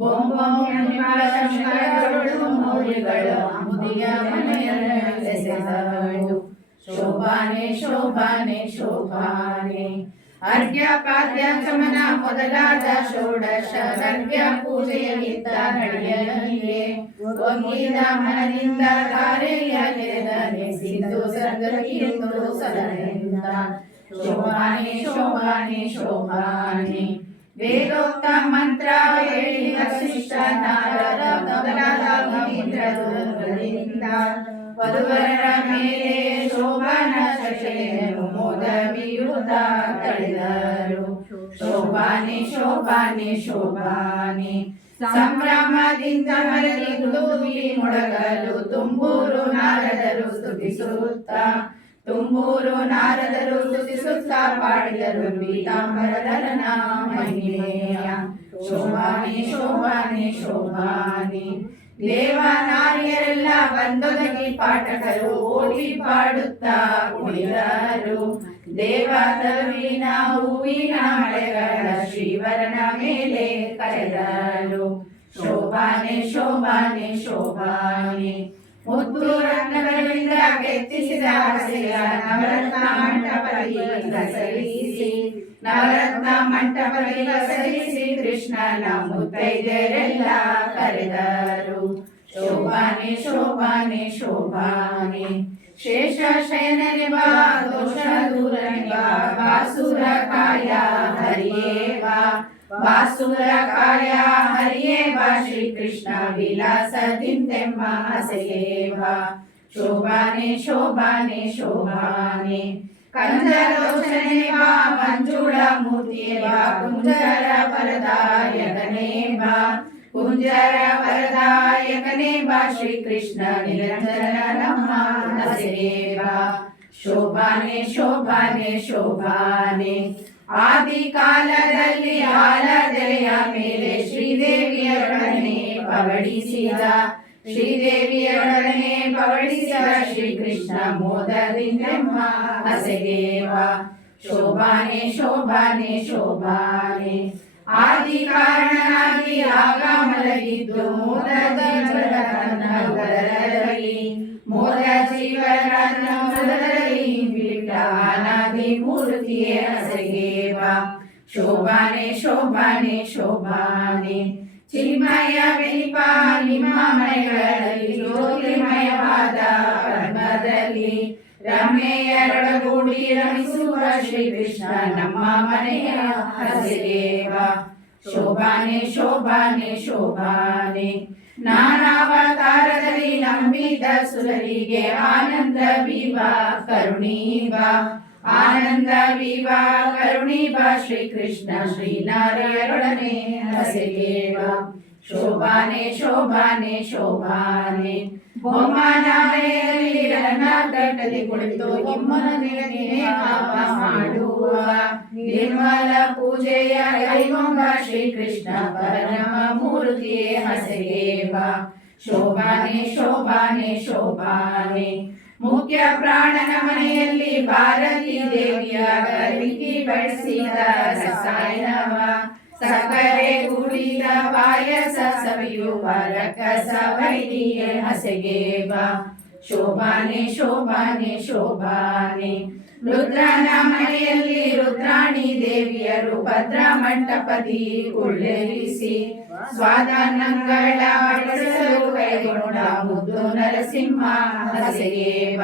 ಬೊಂಬೊಂಬಗಳು ಮೌರ್ಯಗಳು ಮುದಿಯ ಮನೆಯಳು ಶೋಭಾನೆ ಶೋಭಾನೆ ಶೋಭಾನೆ ಅರ್ಘ್ಯ ಪಾದ್ಯ ಚಮನ ಮೊದಲಾದ ಷೋಡಶ ಅರ್ಘ್ಯ ಪೂಜೆಯಲ್ಲಿದ್ದ ನಡೆಯಲಿಗೆ ಒಗ್ಗಿದ ಮನದಿಂದ ಧಾರೆಯ ನೆರೆದರೆ ಸಿಂಧು ಸರ್ಗಕ್ಕಿಂದು ಸಲನೆಯಿಂದ ಶೋಭಾನೆ ಶೋಭಾನೆ ಶೋಭಾನೆ ವೇದೋಕ್ತ ಮಂತ್ರ ಹೇಳಿ ವಸಿಷ್ಠ ನಾರದ ಮೊದಲಾದ ಮಹೇಂದ್ರರಿಂದ ವಧುವರರ ಮೇಲೆ ಶೋಭಾನ ಶಶೆಯನ್ನು ಮೋದ ವಿಯುತ ತಳೆದರು ಶೋಭಾನೆ ಶೋಭಾನೆ ಶೋಭಾನೆ ಸಂಭ್ರಮದಿಂದ ಮರಳಿದ್ದು ಮೊಳಗಲು ತುಂಬೂರು ನಾರದರು ಸ್ತುತಿಸುತ್ತ ಪಾಡಿದರು ಪೀತಾಂಬರಧರನ ಮಹಿಮೆಯ ಶೋಭಾನೆ ಶೋಭಾನೆ ಶೋಭಾನೆ ದೇವ ನಾರಿಯರೆಲ್ಲ ಬಂದೊದಗಿ ಪಾಠಕರು ಓಡಿ ಪಾಡುತ್ತಾ ಕುಣಿದರು ದೇವದವಿನ ಹೂವಿನ ಮಳೆಗಳ ಶ್ರೀವರನ ಮೇಲೆ ಕರೆದರು ಶೋಭಾನೆ ಶೋಭಾನೆ ಶೋಭಾನೆ ಮುತ್ತು ರತ್ನಗಳಿಂದ ಕೆತ್ತಿಸಿದ ಹಸೆಯ ನವರತ್ನ ಮಂಟಪದಲ್ಲಿ ಸರಿಸಿ ಕೃಷ್ಣನ ಮುತ್ತೈದೆಯರೆಲ್ಲ ಕರೆದರು ಶೋಭಾನೆ ಶೋಭಾನೆ ಶೋಭಾನೆ ಶೇಷ ಶಯನನೆ ಬಾ ದೋಷ ದೂರನೆ ಬಾ ಬಾಸುರ ಕಾಯ ಹರಿಯೇ ಬಾ ಬಾಸುರ ಕಾಯ ಹರಿಯೇ ಬಾ ಶ್ರೀಕೃಷ್ಣ ವಿಲಾಸದಿಂದೆಂಬ ಹಸೆಯೇ ಬಾ ಶೋಭಾನೆ ಶೋಭಾನೆ ಶೋಭಾನೆ ಕಂಜಲೋಚನೆ ಬಾ ಮಂಜುಳ ಮೂರ್ತಿಯೇ ಬಾ ಕುಂಜರ ವರದಾಯಕನೇ ಬಾ ಕುಂಜರ ವರದಾಯಕನೇ ಬಾ ಶ್ರೀಕೃಷ್ಣ ನಿರಂಜನ ನಮ್ಮ ಹಸೆಯೇ ಬಾ ಶೋಭಾನೆ ಶೋಭಾನೆ ಶೋಭಾನೆ. ಆದಿ ಕಾಲದಲ್ಲಿ ಆಲದೆಲೆಯ ಮೇಲೆ ಶ್ರೀದೇವಿಯರೊಡನೆ ಪವಡಿಸಿದ ಶ್ರೀಕೃಷ್ಣ ಮೋದದಿಂದೆಮ್ಮ ಹಸೆಗೇವ. ಶೋಭಾನೆ ಶೋಭಾನೆ ಶೋಭಾನೆ. ಆದಿ ಕಾರಣನಾಗಿ ಆಗ ಮಲಗಿದ್ದು ಮೋದ ಜೀವರದಲ್ಲಿ ಬಿಟ್ಟ ಅನಾದಿ ಮೂರ್ತಿಯೇ ಹಸೆಗೇವ. ಶೋಭಾನೆ ಶೋಭಾನೆ ಶೋಭಾನೆ. ಚಿನ್ಮಯ ವಿನಿಪ ನಿಮ್ಮ ಮನೆಗಳಲ್ಲಿ ಜ್ಯೋತಿರ್ಮಯವಾದ ಪರಮದಲ್ಲಿ ರಮ್ಯೆಯರೊಡಗೂಡಿ ರಮಿಸುವ ಶ್ರೀಕೃಷ್ಣ ನಮ್ಮ ಮನೆಯ ಹಸೆಗೇವ. ಶೋಭಾನೆ ಶೋಭಾನೆ ಶೋಭಾನೆ. ನಾನಾವತಾರದಲ್ಲಿ ನಂಬಿದ ಸುರರಿಗೆ ಆನಂದ ವಿವಾ ಕರುಣೀವ. ಆನಂದ ವಿವಾ ಕರುಣೀವ ಶ್ರೀಕೃಷ್ಣ ಶ್ರೀನಾರಾಯಣರೊಡನೆ ಹಸೆಗೇವ. ಶೋಭಾನೆ ಶೋಭಾನೆ ಶೋಭಾನೆ. ಬೊಮ್ಮನ ಮನೆಯಲ್ಲಿ ಘಟ್ಟದಲ್ಲಿ ಕುಳಿತು ಬೊಮ್ಮನಿಗೆ ಪಾಪ ಮಾಡುವ ನಿರ್ಮಲ ಪೂಜೆಯ ಕೈಗೊಂಡ ಶ್ರೀಕೃಷ್ಣ ಪರಮ ಮೂರ್ತಿಯೇ ಹಸೆಗೇವ. ಶೋಭಾನೆ ಶೋಭಾನೆ ಶೋಭಾನೆ. ಮುಖ್ಯ ಪ್ರಾಣನ ಮನೆಯಲ್ಲಿ ಭಾರತೀ ದೇವಿಯ ಗರ್ವಿಕಿ ಬಡಿಸಿದ ರಸಾಯನವ ಸಕ್ಕರೆ ಕೂಡಿದ ಪಾಯಸ ಸವಿಯುವ ರಕ್ಕಸ ವೈದಿಯೇ ಹಸೆಗೇವ. ಶೋಭಾನೆ ಶೋಭಾನೆ ಶೋಭಾನೆ. ರುದ್ರನ ಮನೆಯಲ್ಲಿ ರುದ್ರಾಣಿ ದೇವಿಯರು ಭದ್ರ ಮಂಟಪದಿ ಕುಳ್ಳೆರಿಸಿ ಸ್ವಾದಾನಂಗಳ ಬಡಿಸಲು ಕೈಗೊಂಡ ಮುದ್ದು ನರಸಿಂಹ ಹಸೆಗೇವ.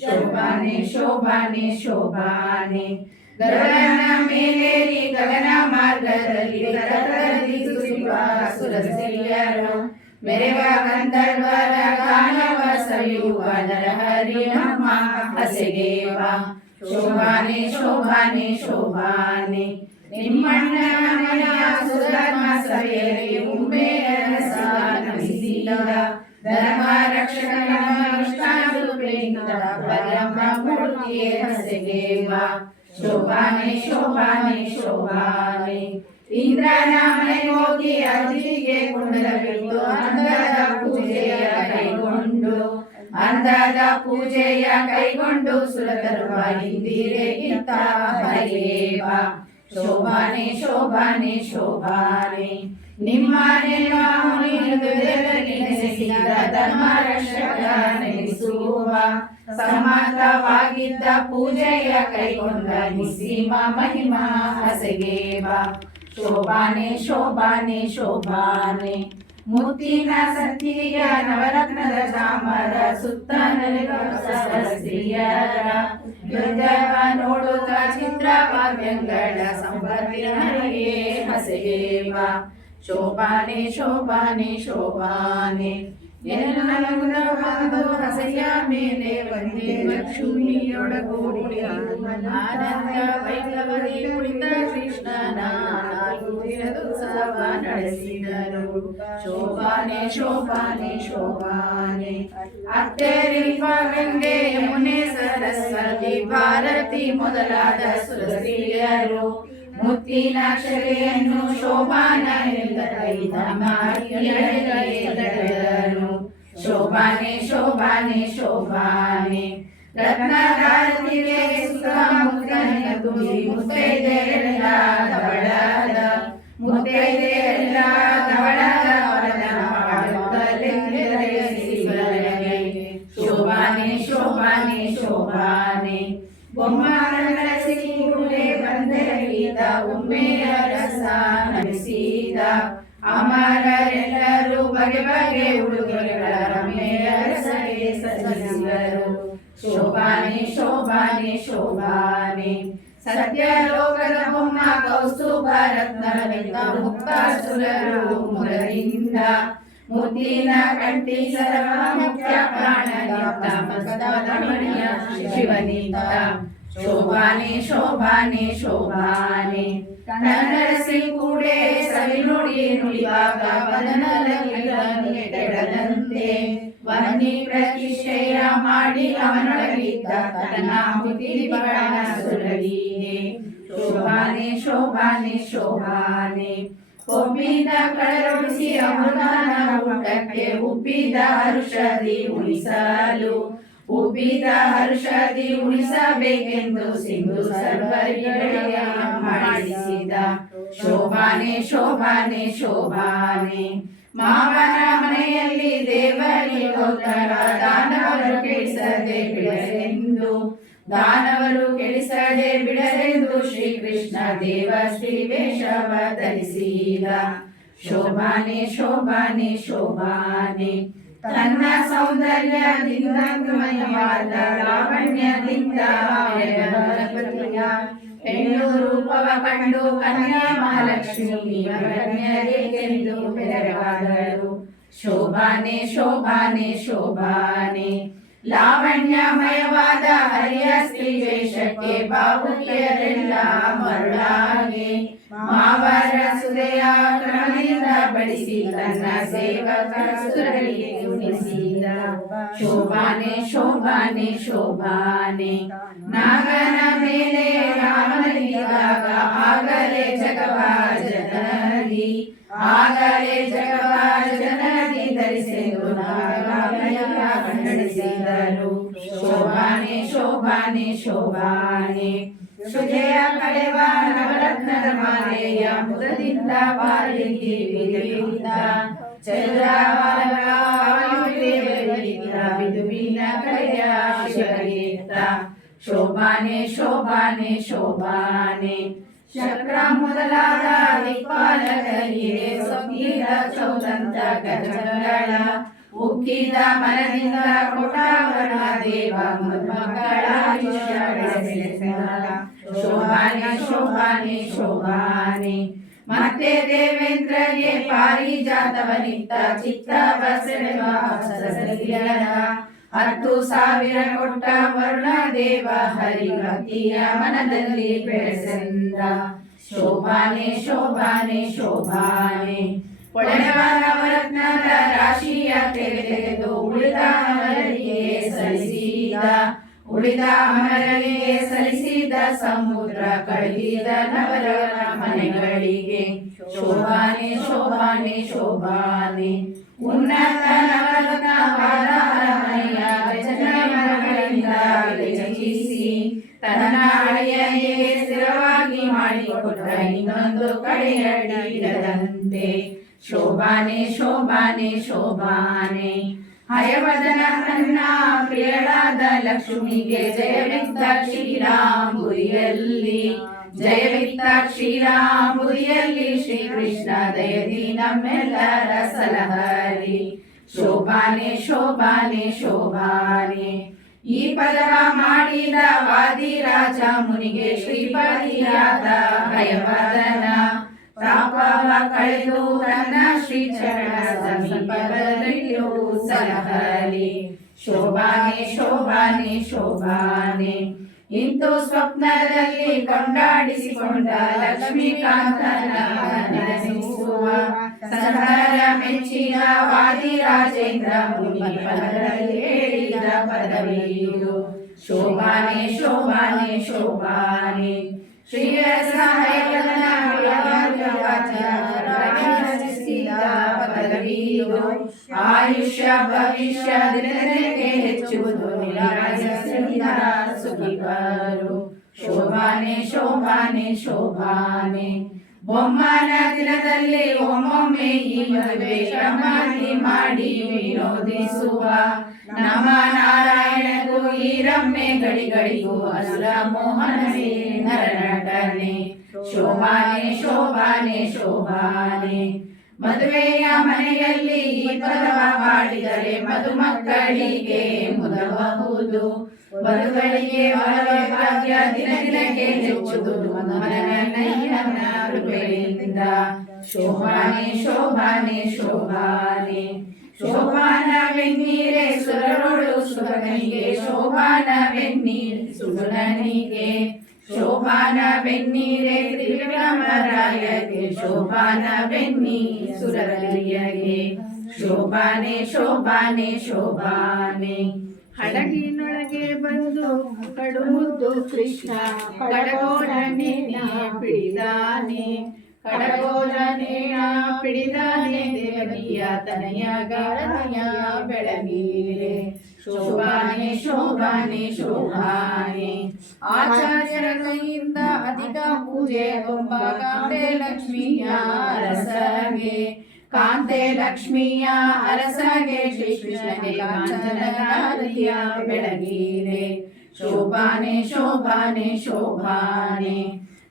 ಶೋಭಾನೆ ಶೋಭಾನೆ ಶೋಭಾನೆ. ಗಗನ ಮೇಲೇರಿ ಗಗನ ಮಾರ್ಗದಲ್ಲಿ ಸುರಿವ ಸುರಸ್ತ್ರೀಯರು ಮೆರೆವ ಗಂಧರ್ವರ ಗಾನವ ಸವಿಯುವ ನರಹರಿ ನಮ್ಮ ಹಸೆಗೇವ. ಶೋಭಾನೆ ಶೋಭಾನೆ ಶೋಭಾನೆ. ನಿಮ್ಮಣ್ಣನ ಮನೆಯ ಸುಧರ್ಮ ಸಭೆಯಲ್ಲಿ ಉಂಬೆಯ ರಸ ನಮಿಸಿದ ಧರ್ಮ ರಕ್ಷಕನ ಅನುಷ್ಠಾನರೂಪೇಂದ್ರ ಪರಮ ಮೂರ್ತಿಯೇ ಹಸೆಗೇವ. ಶೋಭಾನೆ ಶೋಭಾನೆ ಶೋಭಾನೆ. ಇಂದ್ರನ ಮನೆಗೆ ಹೋಗಿ ಅತಿಥಿಗೆ ಕುಂಡಲವಿಟ್ಟು ಅಂದದ ಪೂಜೆಯ ಕೈಗೊಂಡು ಸುರತರುವ ಇಂದಿರೆಗಿಂತ ಹರಿಗೇವ. ಶೋಭಾನೆ ಶೋಭಾನೆ ಶೋಭಾನೆ. ನಿಮ್ಮ ನೆನೆಸಿದ ಧರ್ಮ ರಕ್ಷಕ ನೆನೆಸುವ ಸಮರ್ಥವಾಗಿದ್ದ ಪೂಜೆಯ ಕೈಗೊಂಡ ನಿಸ್ಸೀಮ ಮಹಿಮಾ ಹಸೆಗೇವ. ಶೋಭಾನೆ ಶೋಭಾನೆ ಶೋಭಾನೆ. ಮುತ್ತಿನ ಸತಿಯ ನವರತ್ನದ ಚಾಮರ ಸುತ್ತ ಸ್ತ್ರೀಯರ ಧ್ವಜವ ನೋಡುತ್ತ ಚಿತ್ರವಾದ್ಯಗಳ ಸಂಪತ್ತಿನರಿಗೆ ಹಸೆಗೇವ. ಶೋಭಾನೆ ಶೋಭಾನೆ ಶೋಭಾನೆ. ಬಂದು ಹಸೆಯ ಮೇಲೆ ಬಂದೆ ಲಕ್ಷ್ಮಿಯೊಡಗೂಡಿ ಆನಂದ ವೈಭವದಿ ಕುಳಿತ ಕೃಷ್ಣನ ನಾಲ್ಕು ದಿನದೋತ್ಸವ ನಡೆಸಿದರು. ಶೋಭಾನೆ ಶೋಭಾನೆ ಶೋಭಾನೆ. ಅತ್ತೆರಿವ ಗಂಗೆ ಯಮುನೆ ಸರಸ್ವತಿ ಭಾರತಿ ಮೊದಲಾದ ಸುರಸ್ತ್ರೀಯರು ಮುತ್ತಿನ ಕ್ಷರೆಯನ್ನು ಶೋಭಾನೆಯಿಂದ ಕೈದ ಮಾಡಿದರು. ಶೋಭಾನೆ ಶೋಭಾನೆ ಶೋಭಾನೆ. ರತ್ನಧಾರತಿಗೆ ಸುತ್ತಮುತ್ತಲಿನ ತುದಿ ಮುತ್ತೈದೆಯರೆಲ್ಲ ಧವಳದ ಮುತ್ತೈದೆಯರೆಲ್ಲ ಧವಳದ ವರದನ ಮಾಡುತ್ತಲೆಂದರೆ ಶೋಭಾನೆ ಶೋಭಾನೆ ಶೋಭಾನೆ. ಬೊಮ್ಮಗಳ ಸಿಗುಳೆ ಬಂದೆರಗಿದ ಉಮ್ಮೆಯ ರಸ ನಮಿಸಿದ ಅಮರರೆಲ್ಲರೂ ಬಗೆ ಬಗೆ ಉಡುಗೊರೆಗಳ ರಮ್ಮೆಯ ರಸಗೆ ಸಲ್ಲಿಸಿದರು. ಶೋಭಾನೆ ಶೋಭಾನೆ ಶೋಭಾನೆ. ಸತ್ಯಲೋಕದ ಬೊಮ್ಮ ಕೌಸ್ತುಭ ರತ್ನದಿಂದ ಮುಕ್ತಾಸುರರು ಮುರದಿಂದ ಮುತ್ತಿನ ಕಂಠಿ ಸರ್ವ ಮುಖ್ಯ ಪ್ರಾಣದಿಂದ ಶಿವನಿಂದ. ಶೋಭಾನೆ ಶೋಭಾನೆ ಶೋಭಾನೆ ಕನ್ನಡಸಿ ಕೂಡೆ ಸವಿ ನುಡಿ ನುಡಿವಾಗ ಬದನದಂತೆ ವನ್ನಿ ಪ್ರತಿಷ್ಠೆಯ ಮಾಡಿ ಅವನೊಳಗಿದ್ದ ತನ್ನ ಬುದ್ಧಿಗಳನ್ನ ಸುರಗಿದೆ. ಶೋಭಾನೆ ಶೋಭಾನೆ ಶೋಭಾನೆ ಒಬ್ಬಿದ ಕಳರುಳಿಸಿ ಅಮೃತನ ಊಟಕ್ಕೆ ಉಬ್ಬಿದ ಹರುಷದಿ ಉಣಿಸಲು ಉಬ್ಬಿದ ಹರ್ಷದಿ ಉಣಿಸಬೇಕೆಂದು ಸಿಂಧು ಸರ್ವರಿಗೆ ಮಾಡಿಸಿದ. ಶೋಭಾನೆ ಶೋಭಾನೆ ಶೋಭಾನೆ ಮಾವನ ಮನೆಯಲ್ಲಿ ದೇವರಿಗೋಸ್ಕರ ದಾನವರು ಕೆಡಿಸದೆ ಬಿಡರೆಂದು ದಾನವರು ಕೆಡಿಸದೆ ಬಿಡರೆಂದು ಶ್ರೀಕೃಷ್ಣ ದೇವ ಶ್ರೀ ವೇಷವ ಧರಿಸಿದ. ಶೋಭಾನೆ ಶೋಭಾನೆ ಶೋಭಾನೆ ತನ್ನ ಸೌಂದರ್ಯದಿಂದ ಮಯವಾದ ಲಾವಣ್ಯದಿಂದ ಹೆಣ್ಣು ರೂಪವ ಕಂಡು ಕನ್ಯಾ ಮಹಾಲಕ್ಷ್ಮಿ ಕನ್ಯರೆಂದು ಬೆರಗಾದಳು. ಶೋಭಾನೆ ಶೋಭಾನೆ ಶೋಭಾನೆ ಲಾವಣ್ಯಮಯವಾದ ಹರಿಯ ಸ್ತ್ರೀ ವೇಷಕ್ಕೆ ಬಾಹುಕಿಯರೆಲ್ಲ ಮರುಳಾಗೆ ಮಾವರ ಸುದೆಯ ಕ್ರಮದಿಂದ ಬಡಿಸಿ ತನ್ನ ಸೇವಕ ಸುರರಿಗೆ ಉಣಿಸಿದ. ಶೋಭಾನೆ ಶೋಭಾನೆ ಶೋಭಾನೆ ನಾಗನ ಮೇಲೆ ರಾಮನಿಗಿದಾಗ ಆಗಲೇ ಜಗವ ಜನದಿ ಆಗಲೇ ಜಗವ ಜನದಿ ಧರಿಸೆಂದು ನಡೆಸಿದರು. ಶೋಭಾನೆ ಶೋಭಾನೆ ಶೋಭಾನೆ ಸುಜಯ ಕಳೆವ ನವರತ್ನದ ಮಾಲೆಯ ಮುದದಿಂದ ಬಾಲಿಗೆ ಬಿರಿದ ಬಿದುವಿನ ಕಳೆಯ ಶಿವಗೀತ. ಶೋಭಾನೆ ಶೋಭಾನೆ ಶೋಭಾನೆ ಶಕ್ರ ಮೊದಲಾದ ದಿಕ್ಪಾಲಕರಿಗೆ ಸೊಕ್ಕಿದ ಚೌದಂತ ಗಜಗಳ ಉಕ್ಕಿದ ಮನದಿಂದ ಕೊಟ್ಟಾವರಣ ದೇವ ಮಕ್ಕಳ ಶೋಭಾನೆ ಶೋಭಾನೆ ಶೋಭಾನೆ ಮತ್ತೆ ದೇವೇಂದ್ರಗೆ ಪಾರಿಜಾತವನಿತ್ತ ಚಿತ್ತ ಬಸೆಳೆವ ಹತ್ತು ಸಾವಿರ ಕೊಟ್ಟ ವರುಣ ದೇವ ಹರಿಭಕ್ತಿಯ ಮನದಲ್ಲಿ ಬೆಳೆಸೆಂದ. ಶೋಭಾನೆ ಶೋಭಾನೆ ಶೋಭಾನೆ ಕೊಳೆವ ನವರತ್ನದ ರಾಶಿಯ ತೆಗೆದು ಉಳಿದ ಅಮರರಿಗೆ ಸಲ್ಲಿಸಿದ ಉಳಿದ ಅಮರರಿಗೆ ಸಲ್ಲಿಸಿದ ಸಮುದ್ರ ಕಳೆದಿದ ನವರ ಮನೆಗಳಿಗೆ. ಶೋಭಾನೆ ಶೋಭಾನೆ ಶೋಭಾನೆ ಉನ್ನತ ನವರತ್ನವಾದ ಅರಮನೆಯ ರಚನೆಗಳಿಂದ ವಿರಚಿಸಿ ತನ್ನ ಅಳಿಯನಿಗೆ ಸ್ಥಿರವಾಗಿ ಮಾಡಿಕೊಟ್ಟ ಇನ್ನೊಂದು ಕಡೆಯಡಿಡದಂತೆ. ಶೋಭಾನೆ ಶೋಭಾನೆ ಶೋಭಾನೆ ಹಯವದನ ನನ್ನ ಪ್ರಿಯಳಾದ ಲಕ್ಷ್ಮಿಗೆ ಜಯವಿದ್ದ ಶ್ರೀರಾಮುರಿಯಲ್ಲಿ ಜಯವಿದ್ದ ಶ್ರೀರಾಮುರಿಯಲ್ಲಿ ಶ್ರೀಕೃಷ್ಣ ದಯದಿ ನಮ್ಮೆಲ್ಲರ ಸಲಹರಿ. ಶೋಭಾನೆ ಶೋಭಾನೆ ಶೋಭಾನೆ ಈ ಪದವ ಮಾಡಿದ ವಾದಿರಾಜ ಮುನಿಗೆ ಶ್ರೀಪತಿಯಾದ ಹಯವದನ ತಾಪವ ಕಳೆದು ತನ್ನ ಶ್ರೀಚರಣ ಸಮೀಪದಲ್ಲಿಯೂ ಸಲಹಲಿ. ಶೋಭಾನೆ ಶೋಭಾನೆ ಶೋಭಾನೆ ಇಂತು ಸ್ವಪ್ನದಲ್ಲಿ ಕೊಂಡಾಡಿಸಿಕೊಂಡ ಲಕ್ಷ್ಮೀಕಾಂತನ ನೆನೆಸುವ ಸಹರ ಮೆಚ್ಚಿದ ವಾದಿರಾಜೇಂದ್ರ ಮುನಿ ಪದದಲ್ಲಿ ಹೇಳಿದ ಪದವಿದು. ಶೋಭಾನೆ ಶೋಭಾನೆ ಶೋಭಾನೆ ಶ್ರೀರಸಹಯವದನ ಪದವಿದು. ಆಯುಷ್ಯ ಭವಿಷ್ಯ ದಿನಕ್ಕೆ ಹೆಚ್ಚುವುದು ಸುಖಿಕರು. ಶೋಭಾನೆ ಶೋಭಾನೆ ಶೋಭಾನೆ ಬೊಮ್ಮನ ದಿನದಲ್ಲಿ ಒಮ್ಮೊಮ್ಮೆ ಈ ಮದುವೆ ಕ್ರಮಾತಿ ಮಾಡಿ ವಿನೋದಿಸುವ ನಮ್ಮ ನಾರಾಯಣಗೂ ಈ ರಮ್ಮೆ ಗಡಿಗಳಿಗೂ ಅಸುರ ಮೋಹನವೇ ನರನಟನೆ. ಶೋಭಾನೆ ಶೋಭಾನೆ ಶೋಭಾನೆ ಮದುವೆಯ ಮನೆಯಲ್ಲಿ ಈ ಪದವ ಮಾಡಿದರೆ ಮದುಮಕ್ಕಳಿಗೆ ಮುದಬಹುದು. ವಧುಗಳಿಗೆ ಭಾಗ್ಯ ದಿನ ದಿನಕ್ಕೆ ಹೆಚ್ಚುವುದು ಮನನಯ್ಯನ ಕೃಪೆಯಿಂದ. ಶೋಭಾನೆ ಶೋಭಾನೆ ಶೋಭಾನೆ ಶೋಭಾನವೆನ್ನೀರೆ ಸುರರೊಳು ಸುರನಿಗೆ ಶೋಭಾನವೆನ್ನೀರೆ ಸುರನಿಗೆ ಶೋಭಾನವೆನ್ನೀರೆ ತ್ರಿವಿಕ್ರಮರಾಯಗೆ ಶೋಭಾನವೆನ್ನೀರೆ ಸುರರಿಯಗೆ ಶೋಭಾನೆ ಶೋಭಾನೆ ಶೋಭಾನೆ ಹಡಗಿನೊಳಗೆ ಬಂದು ಕಡುಮುದ್ದು ಕೃಷ್ಣ ಕಡಗೋಡನೆ ಪಿಡಿದಾನೆ ಕಡಗೋಡನೆ ಪಿಡಿದಾನೆ ದೇವನಿಯ ತನಯ ಗಾರನಿಯ ಬೆಳಗಿರೆ ಶೋಭಾನೆ ಶೋಭಾನೆ ಶೋಭಾನೆ ಆಚಾರ್ಯರ ಕೈಯಿಂದ ಅಧಿಕ ಪೂಜೆ ಒಬ್ಬ ಕಾಂತೆ ಲಕ್ಷ್ಮಿಯ ಅರಸಗೆ ಕಾಂತೆ ಲಕ್ಷ್ಮಿಯ ಅರಸಗೆ ಶ್ರೀ ಕೃಷ್ಣಗೆ ಕಾಂಚನದಾರಿಯ ಬೆಳಗಿರೆ ಶೋಭಾನೆ ಶೋಭಾನೆ ಶೋಭಾನೆ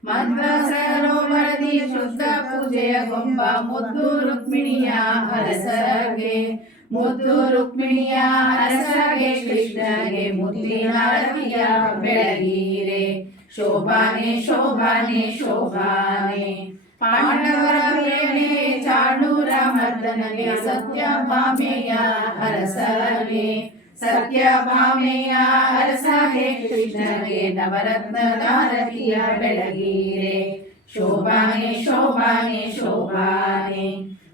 ಮಧ್ವ ಸರೋವರದಿ ಶುದ್ಧ ಪೂಜೆಯ ಗೊಂಬ ಮುದ್ದು ರುಕ್ಮಿಣಿಯ ಅರಸಗೆ ಮುದ್ದು ರುಕ್ಮಿಣಿಯ ಅರಸಗೆ ಕೃಷ್ಣಗೆ ಮುದ್ದಿನಾರತಿಯ ಬೆಳಗಿರೆ ಶೋಭಾನೆ ಶೋಭಾನೆ ಶೋಭಾನೆ ಪಾಂಡವರ ಪ್ರೇಮೆ ಚಾಣೂರ ಮರ್ದನಗೆ ಸತ್ಯಭಾಮೆಯ ಅರಸಗೆ ಸತ್ಯಭಾಮೆಯ ಅರಸಗೆ ಕೃಷ್ಣಗೆ ನವರತ್ನದಾರತಿಯ ಬೆಳಗಿರೆ ಶೋಭಾನೆ ಶೋಭಾನೆ ಶೋಭಾನೆ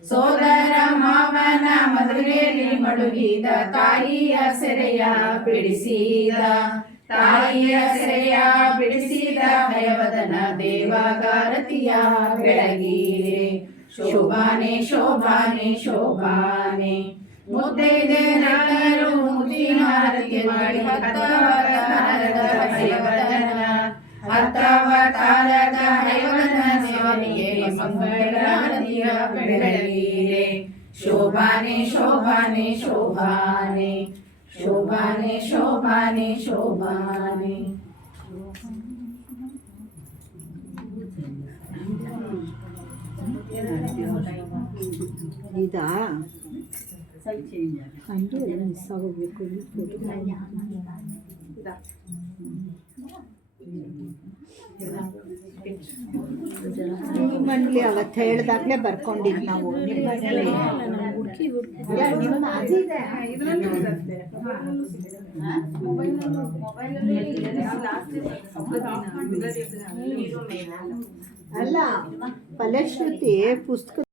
ಸೋದರ ಮಾವನ ಮದುವೆಯಲ್ಲಿ ಮಡುಗಿದ ತಾಯಿಯ ಸೆರೆಯ ಬಿಡಿಸಿದ ತಾಯಿಯ ಸೆರೆಯ ಬಿಡಿಸಿದ ಭಯವದನ ದೇವಗಾರತಿಯ ಬೆಳಗಿರೆ ಶೋಭಾನೆ ಶೋಭಾನೆ ಶೋಭಾನೆ ಮುತ್ತೈದೆಯರು ಮುತ್ತಿನ ಆರತಿಗೆ ಮಾಡಿ ಹತ್ತವತಾರದ ಹಯವದನ ಶಿವನಿಗೆ ಮಂಗಳಾರತಿಯ ಬೆಳಗಿರೆ ಶೋಭಾನೆ ಶೋಭಾನೆ ಶೋಭಾನೆ ಶೋಭಾನೆ ಶೋಭಾನೆ ಶೋಭಾನೆ ಇದಾ ಅಂದರೆ ಎಲ್ಲ ಮಿಸ್ ಆಗೋಗ್ಬೇಕು ಈ ಮಂಡ್ಲಿ ಅವತ್ತು ಹೇಳ್ದಾಗಲೇ ಬರ್ಕೊಂಡಿದ್ದು ನಾವು ಅಲ್ಲ ಫಲಶ್ರುತಿ ಪುಸ್ತಕ